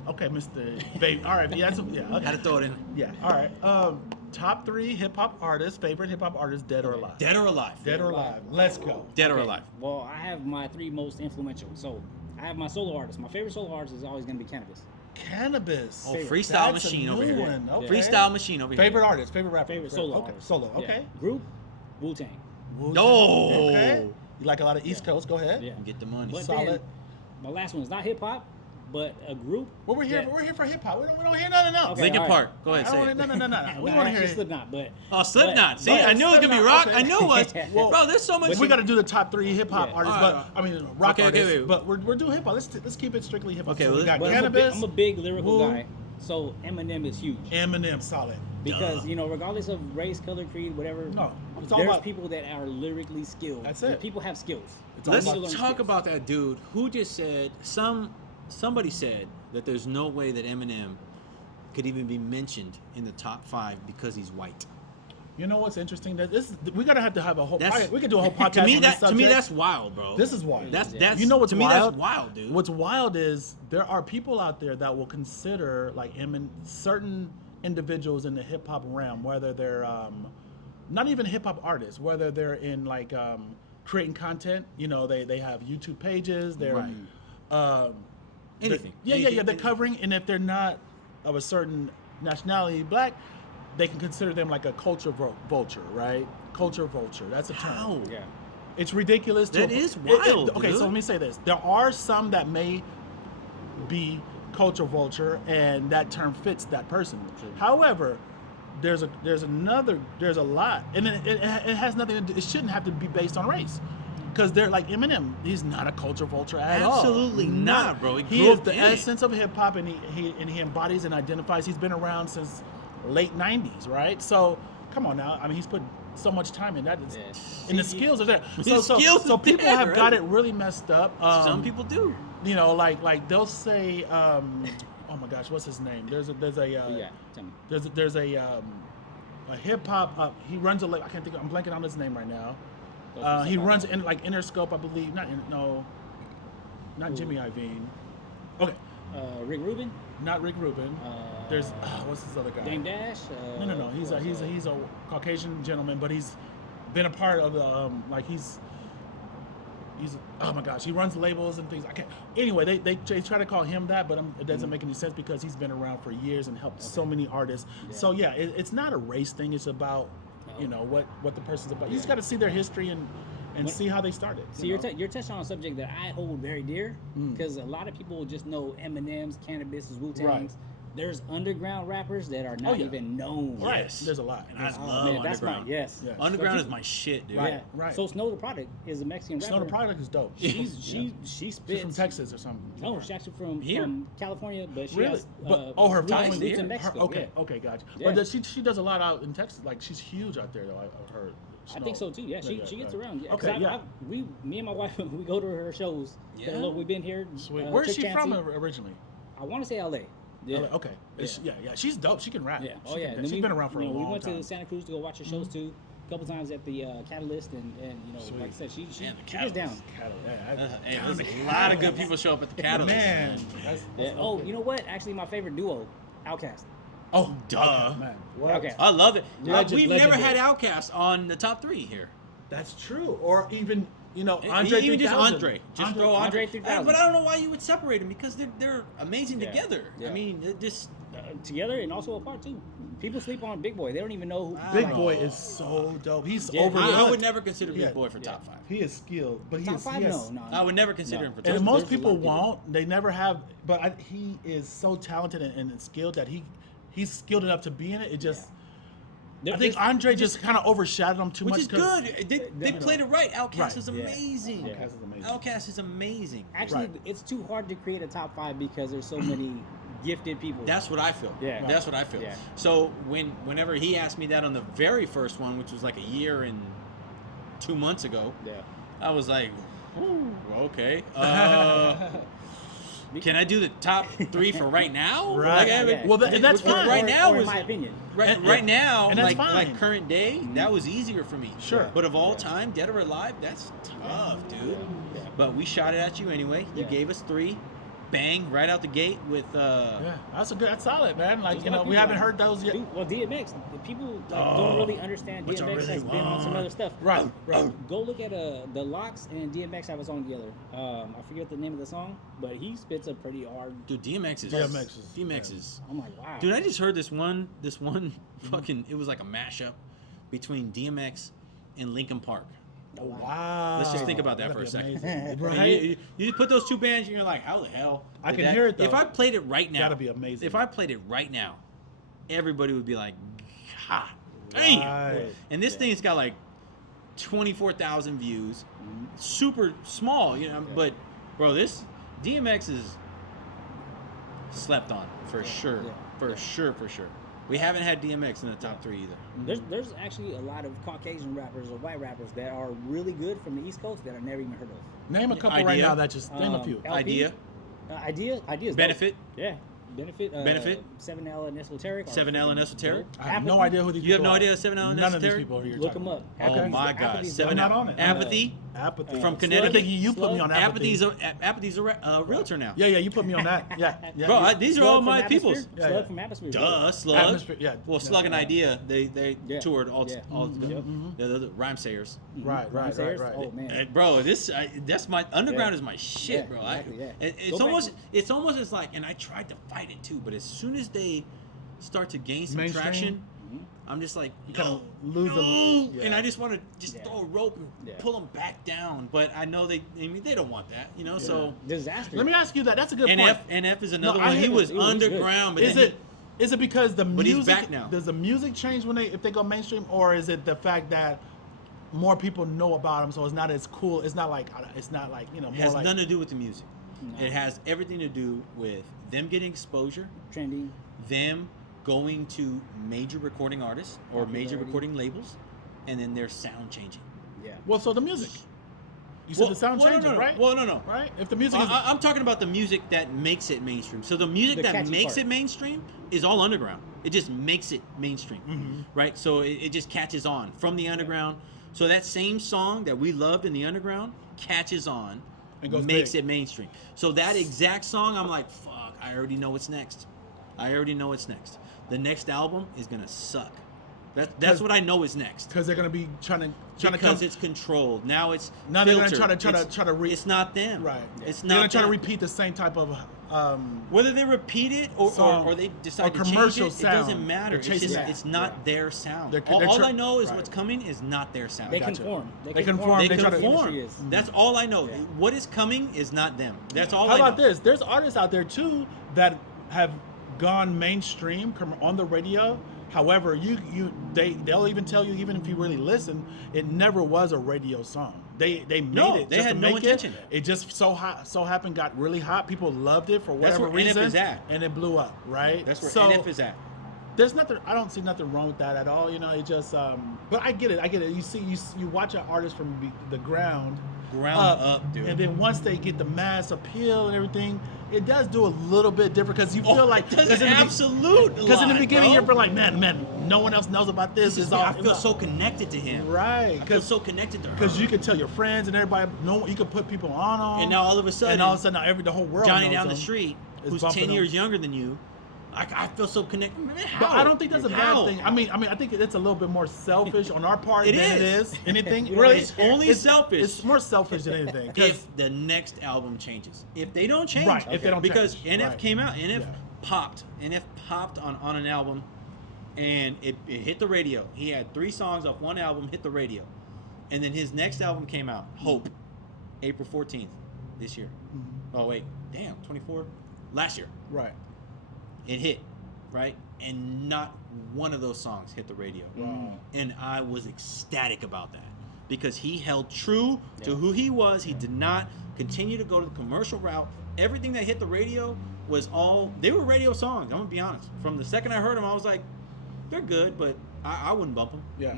go. Okay, Mr. Baby. All right, yeah, okay. Had to throw it in. Yeah. All right. Top three hip hop artists, favorite hip hop artists, dead or alive. Dead or alive? Dead or alive. Let's go. Dead or Okay. alive? Well, I have my three most influential. So I have my solo artist. My favorite solo artist is always going to be Cannabis. Cannabis. Oh, Favorite. freestyle That's a machine new over here. one. Okay. Freestyle machine over here. Favorite artist, favorite rapper. Favorite solo Okay, artist. solo. Yeah. Okay. Group, Wu-Tang. Wu-Tang. No. Okay. You like a lot of East Coast. Go ahead. Yeah. Get the money. But Solid. then, my last one is not hip hop, but a group. Well, we're here. that- We're here for hip hop. We don't hear nothing else. Okay. Linkin all right. Park. Go ahead, I say don't it. want no. We Not want to actually hear. Slipknot, but Oh, Slipknot. See, but I knew it was going to be Slipknot, rock. okay. I knew it was. Well, Bro, there's so much. We got to do the top three hip hop Yeah. artists, All right. but I mean rock Okay, artists. wait. But we're doing hip hop. Let's keep it strictly hip hop. Okay, So well, we got but Cannabis, I'm a big lyrical Wu, guy, so Eminem is huge. Eminem, solid. Because Duh. you know, regardless of race, color, creed, whatever, No, it's all there's about- people that are lyrically skilled. That's it. People have skills. It's all Let's about- People learn talk skills. about that dude who just said somebody said that there's no way that Eminem could even be mentioned in the top 5 because he's white. You know what's interesting? That this we gotta have to have a whole. That's, We could do a whole podcast to me, on this to me, subject. that's wild, bro. This is wild. That's you know what's to me, wild? that's wild, dude. What's wild is there are people out there that will consider like certain individuals in the hip hop realm, whether they're not even hip hop artists, whether they're in like creating content. You know, they have YouTube pages. They're Right. Anything. Yeah. Anything. They're covering, and if they're not of a certain nationality, black, they can consider them like a culture vulture, right? Culture vulture. That's a term. How? Yeah. It's ridiculous. That is wild, Okay, dude. so let me say this: there are some that may be culture vulture, and that term fits that person. However, there's a lot, and it has nothing. It shouldn't have to be based on race, because they're like Eminem. He's not a culture vulture at all. Absolutely not, bro. He He grew is up the in it. essence of hip hop, and he embodies and identifies. He's been around since late '90s, right? So come on now. I mean, he's put so much time in that. Yeah. And the skills are there. His So skills are people there, have right? got it really messed up. Some people do. You know, like they'll say, oh my gosh, what's his name? There's a Yeah. Tell me. there's a hip hop. He runs a. I can't think. I'm blanking on his name right now. He runs in like Interscope, I believe. Not Jimmy Iovine. Okay, Rick Rubin, not Rick Rubin. There's what's this other guy? Dame Dash. No. He's a Caucasian gentleman, but he's been a part of the he's oh my gosh, he runs labels and things. I can't. Anyway, they try to call him that, but it doesn't make any sense because he's been around for years and helped so many artists. Yeah. So yeah, it's not a race thing. It's about what the person's about. You just got to see their history and see how they started. So you're touching on a subject that I hold very dear because a lot of people just know Eminem's, Cannabis, Wu-Tang's. Right. There's underground rappers that are not yeah. even known. Right. Yes. There's a lot. And I Oh, love man, that's underground. my yes. Yeah. Underground So is my shit, dude. Right. Yeah. right. So Snow the Product is a Mexican rapper. Snow the Product is dope. She She's spits. from Texas or something. No, she's actually Here? from California, but she Really? has But her roots following in here? Mexico. Okay, yeah. okay, gotcha. Yeah. But she does a lot out in Texas. Like she's huge out there, though. I've heard. I think so too. Yeah, she gets around. Yeah, 'cause Okay, yeah. me and my wife, we go to her shows. Yeah? Look, we've been here. Sweet. Where's Trick she from Chancy. originally? I want to say LA. Yeah. Okay. Yeah. She's dope. She can rap. Yeah. She Oh yeah. can- And She's we- been around for a you know, long We went time. to Santa Cruz to go watch her shows too. A couple times at the Catalyst, and you know, Sweet. like I said, she Man, the gets down. Catalyst. Yeah, Hey, there's a lot of good people show up at the Catalyst. Man, that's Yeah. Oh, you know what? Actually, my favorite duo, Outkast. Oh, Duh. okay, man. What? Okay. I love it. We've never Legendary. had Outkast on the top 3 here. That's true. Or even Andre Even just 3000. Andre. Just throw Andre Andre. 3000. But I don't know why you would separate them because they're amazing Yeah. together. Yeah. I mean, it just Together and also apart too. People sleep on Big Boy. They don't even know who. Wow. Big like, Boy is so dope. He's Yeah, overlooked. I would never consider Big Yeah. Boy for Yeah. top 5. He is skilled, but Top he is. 5? No. I would never consider him for top And 5. most there's a people lot of people. won't. They never have. But he is so talented and skilled that he's skilled enough to be in it. It just. I think Andre just kind of overshadowed him too Which much. is good. They played it right. Outkast Right. is Yeah. amazing. Yeah. Outkast is amazing. Outkast is amazing. Actually, Right. it's too hard to create a top 5 because there's so many gifted people. That's what I feel. Yeah. That's what I feel. Yeah. So whenever he asked me that on the very first one, which was like a year and 2 months ago, yeah. I was like, "Ooh, okay. Can I do the top 3 for right now? Right. Like, I mean, Yeah. Well, that's because fine. Right now in is my opinion. right now, and that's like fine. current day, that was easier for me. Sure. But of all time, dead or alive, that's tough, dude. Yeah. But we shot it at you anyway. You Yeah. gave us 3, bang, right out the gate with. Yeah, that's solid, man. Like There's you a lot know, of we people haven't like- heard those yet. Dude, well, DMX, the people don't really understand which I DMX really has been on some want. other stuff. Right, right. Go look at the Locks and DMX have a song together. I forget the name of the song, but he spits a pretty hard. Dude, DMX is. DMX is- I'm like, wow. Dude, I just heard this one fucking. It was like a mashup between DMX and Linkin Park. Oh, wow. Wow. Let's just think about that That'd for a be second. amazing. And Right? you put those 2 bands, and you're like, how the hell? I did can that- hear it, though. If I played it right now, That'd be amazing. If I played it right now, everybody would be like, God damn. Right. And this thing's got like 24,000 views, super small, you know. But bro, this DMX is slept on for sure, yeah, for sure. We haven't had DMX in the top 3 either. There's actually a lot of Caucasian rappers or white rappers that are really good from the East Coast that I've never even heard of. Name a couple right Idea. now that just name a few. LP. Idea, Ideas. Benefit. Yeah. Benefit. Benefit. 7L and Esoteric. are 7L and freaking Esoteric? dope. I have no Apathy. idea who these You have people no are. idea 7L and None of these Esoteric? people here. Look them up. Oh Apathy's- my God, Apathy's 7L. I'm not on it. Apathy. Apathy. From I Connecticut. think you put me on Apathy's apathy. a realtor now. Yeah, you put me on that. Yeah. Bro, these are all Slug my from peoples. Atmosphere? Yeah, Slug yeah. from Atmosphere. Duh, Slug. Atmosphere, yeah. Well, Slug and Idea, they Yeah. toured all Yeah. all Yep. the rhyme sayers. Right. Oh man. And bro, that's my underground Yeah. is my shit, Yeah, bro. exactly, yeah. It's Go back almost as like, and I tried to fight it too, but as soon as they start to gain some Mainstream? traction, I'm just like, You kinda no, lose the- no. yeah. And I just want to just Yeah. throw a rope and Yeah. pull them back down. But I know they don't want that, you know. So Disaster. Let me ask you that. That's a good point. NF is another No, I one. He hear- was he was underground, but Is then it because the But he's music back now. does the music change when if they go mainstream, or is it the fact that more people know about them, so it's not as cool? It's not like you know it more has like nothing to do with the music. No. It has everything to do with them getting exposure, Trending. them going to major recording artists or major Popularity. recording labels, and then their sound changing. Yeah. well, so the music. You said the sound changes, no, right? Well, no. Right? If the music is I'm talking about the music that makes it mainstream. So the music The that catchy makes part. it mainstream is all underground. It just makes it mainstream, Mm-hmm. right? So it just catches on from the underground. So that same song that we loved in the underground catches on, And goes makes big. it mainstream. So that exact song, I'm like, fuck, I already know what's next. The next album is gonna suck. That's 'Cause- what I know is next. because they're gonna be trying to Because come. it's controlled. Now it's Now they're gonna filtered. try to It's not them. right. It's They're not gonna try to them. repeat the same type of Whether they repeat it or Song, they decide or to change commercial it, it doesn't sound. matter. They're It's chasing just that. it's not their sound. They're All I know is right. what's coming is not their sound. They Gotcha. conform. They conform. They They try to- conform. The industry is. That's all I know. Yeah. What is coming is not them. That's all How I know. about this? There's artists out there too that have gone mainstream on the radio. However, they'll even tell you, even if you really listen, it never was a radio song. They made No, it. they just had to no make intention. It just so happened got really hot. People loved it for That's whatever where NF reason, is at. and it blew up. Right. That's where so, NF is at. There's nothing. I don't see nothing wrong with that at all. You know, it just. But I get it. You see, you watch an artist from the ground Up, dude. and then once they get the mass appeal and everything, it does do a little bit different because you feel like it does an absolute because in the lot, beginning bro. you're like, man, no one else knows about this. It's all, I feel so connected to him. right I feel so connected to her. because you can tell your friends and everybody. No, you can put people on them. And now all of a sudden, now the whole world. Johnny knows down the them. street, is who's bumping 10 them. years younger than you, I feel so connected. Man, how? But I don't think that's a How? bad thing. I mean, I think it's a little bit more selfish on our part It than is. it is anything. You don't Really, It's only selfish. It's more selfish than anything. 'Cause- If the next album changes. If they don't change, Right, if they don't because change, NF right. came out, NF Yeah. popped. NF popped on an album, and it hit the radio. He had 3 songs off one album, hit the radio. And then his next album came out, Hope, April 14th this year. Oh, wait. Damn, 24? Last year. right. It hit, right? And not one of those songs hit the radio. Wow. And I was ecstatic about that because he held true to Yeah. who he was. He did not continue to go to the commercial route. Everything that hit the radio was they were radio songs. I'm going to be honest. From the second I heard them, I was like, they're good, but I wouldn't bump them. Yeah.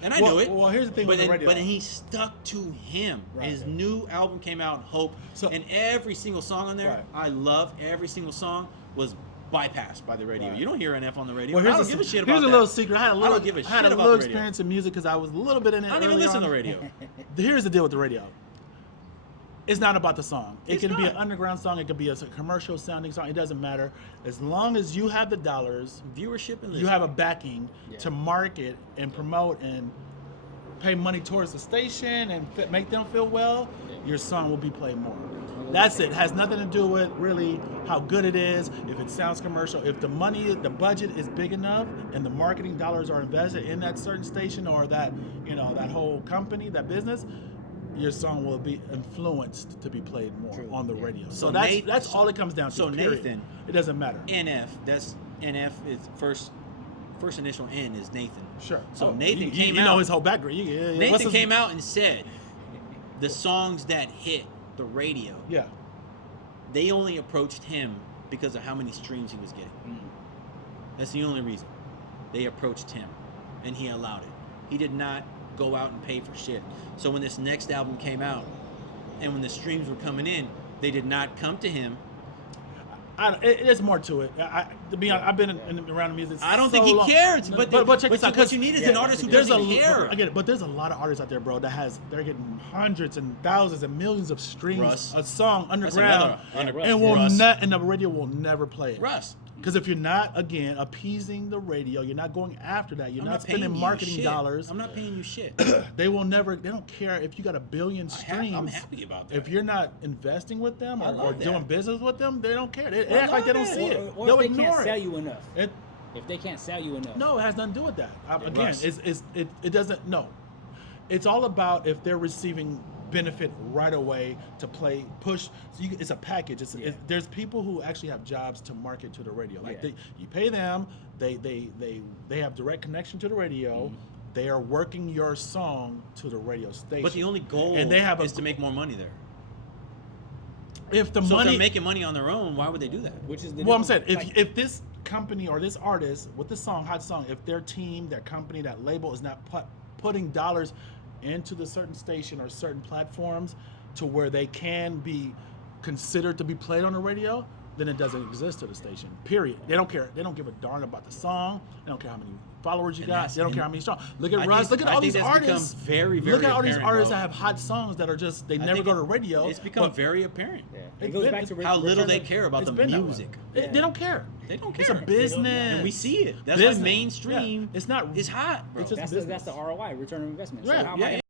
And I Well- knew it. well, here's the thing but with the then, radio. But then he stuck to him. Right. His new album came out, Hope, So- and every single song on there, Right. I love every single song, was bypassed by the radio. Right. You don't hear NF on the radio. Well, I don't give a shit about here's a that. little secret. I had a little, don't give a I had shit a about little the radio. experience in music because I was a little bit in it. I don't even early listen on. to the radio. Here's the deal with the radio. It's not about the song. It It's can be not. an underground song. It could be a commercial sounding song. It doesn't matter. As long as you have the dollars, Viewership and you have a listening. backing Yeah. to market and promote and pay money towards the station and make them feel well, your song will be played more. That's it. Has nothing to do with really how good it is, if it sounds commercial. If the money, the budget is big enough and the marketing dollars are invested in that certain station or that, that whole company, that business, your song will be influenced to be played more True. on the Yeah. radio. So So that's Nate- that's all it comes down to. so period. Nathan- It doesn't matter. NF. That's NF is first initial N is Nathan. Sure. So Oh, Nathan you came know out. his whole background. Yeah. What's Nathan his- came out and said the songs that hit the radio, Yeah. they only approached him because of how many streams he was getting. That's the only reason. They approached him and he allowed it. He did not go out and pay for shit. So when this next album came out and when the streams were coming in, they did not come to him. There's more to it. To be honest, I've been around the music. I don't so think he long. cares. But check this out. this out, What you need is yeah, an artist who there's doesn't care. I get it, but there's a lot of artists out there, bro, they're getting hundreds and thousands and millions of streams Russ. a song That's underground, another Russ. and Russ. and the radio will never play it. Russ. Because if you're not, again, appeasing the radio, you're not going after that, you're I'm not paying spending you marketing shit. dollars, I'm not paying you shit. they don't care if you got 1 billion streams. I'm happy about that. If you're not investing with them I or love doing that. business with them, they don't care. They I act like they love don't it. see it. Or They'll if they ignore can't it. sell you enough. It- If they can't sell you enough. No, it has nothing to do with that. Again, Russ. it doesn't. No, it's all about if they're receiving benefit right away to push. So it's a package. There's people who actually have jobs to market to the radio. Like Yeah. you pay them. They have direct connection to the radio. They are working your song to the radio station. But the only goal and they have is to make more money there. if the So if money they're making money on their own, why would they do that? Which is the Well, I'm saying difference. if this company or this artist with the song, hot song, if their team, their company, that label is not putting dollars into the certain station or certain platforms to where they can be considered to be played on the radio, then it doesn't exist to the station. Period. They don't care. They don't give a darn about the song. They don't care how many followers you And got. that's- They don't care how and many songs. Look at I Russ. think- Look at I all think these that's become artists. very, Look very at all these apparent, artists bro. that have hot songs that are just they I never think go to radio. It's become but very apparent Yeah. It's It goes been- back to how little return they of- care about it's the been that way. music. They don't care. They don't It's care. a business. And we see it. That's Business. why mainstream Yeah. It's not. is hot, bro. It's just That's business. the ROI, return on investment. Yeah. So how am Yeah, I gonna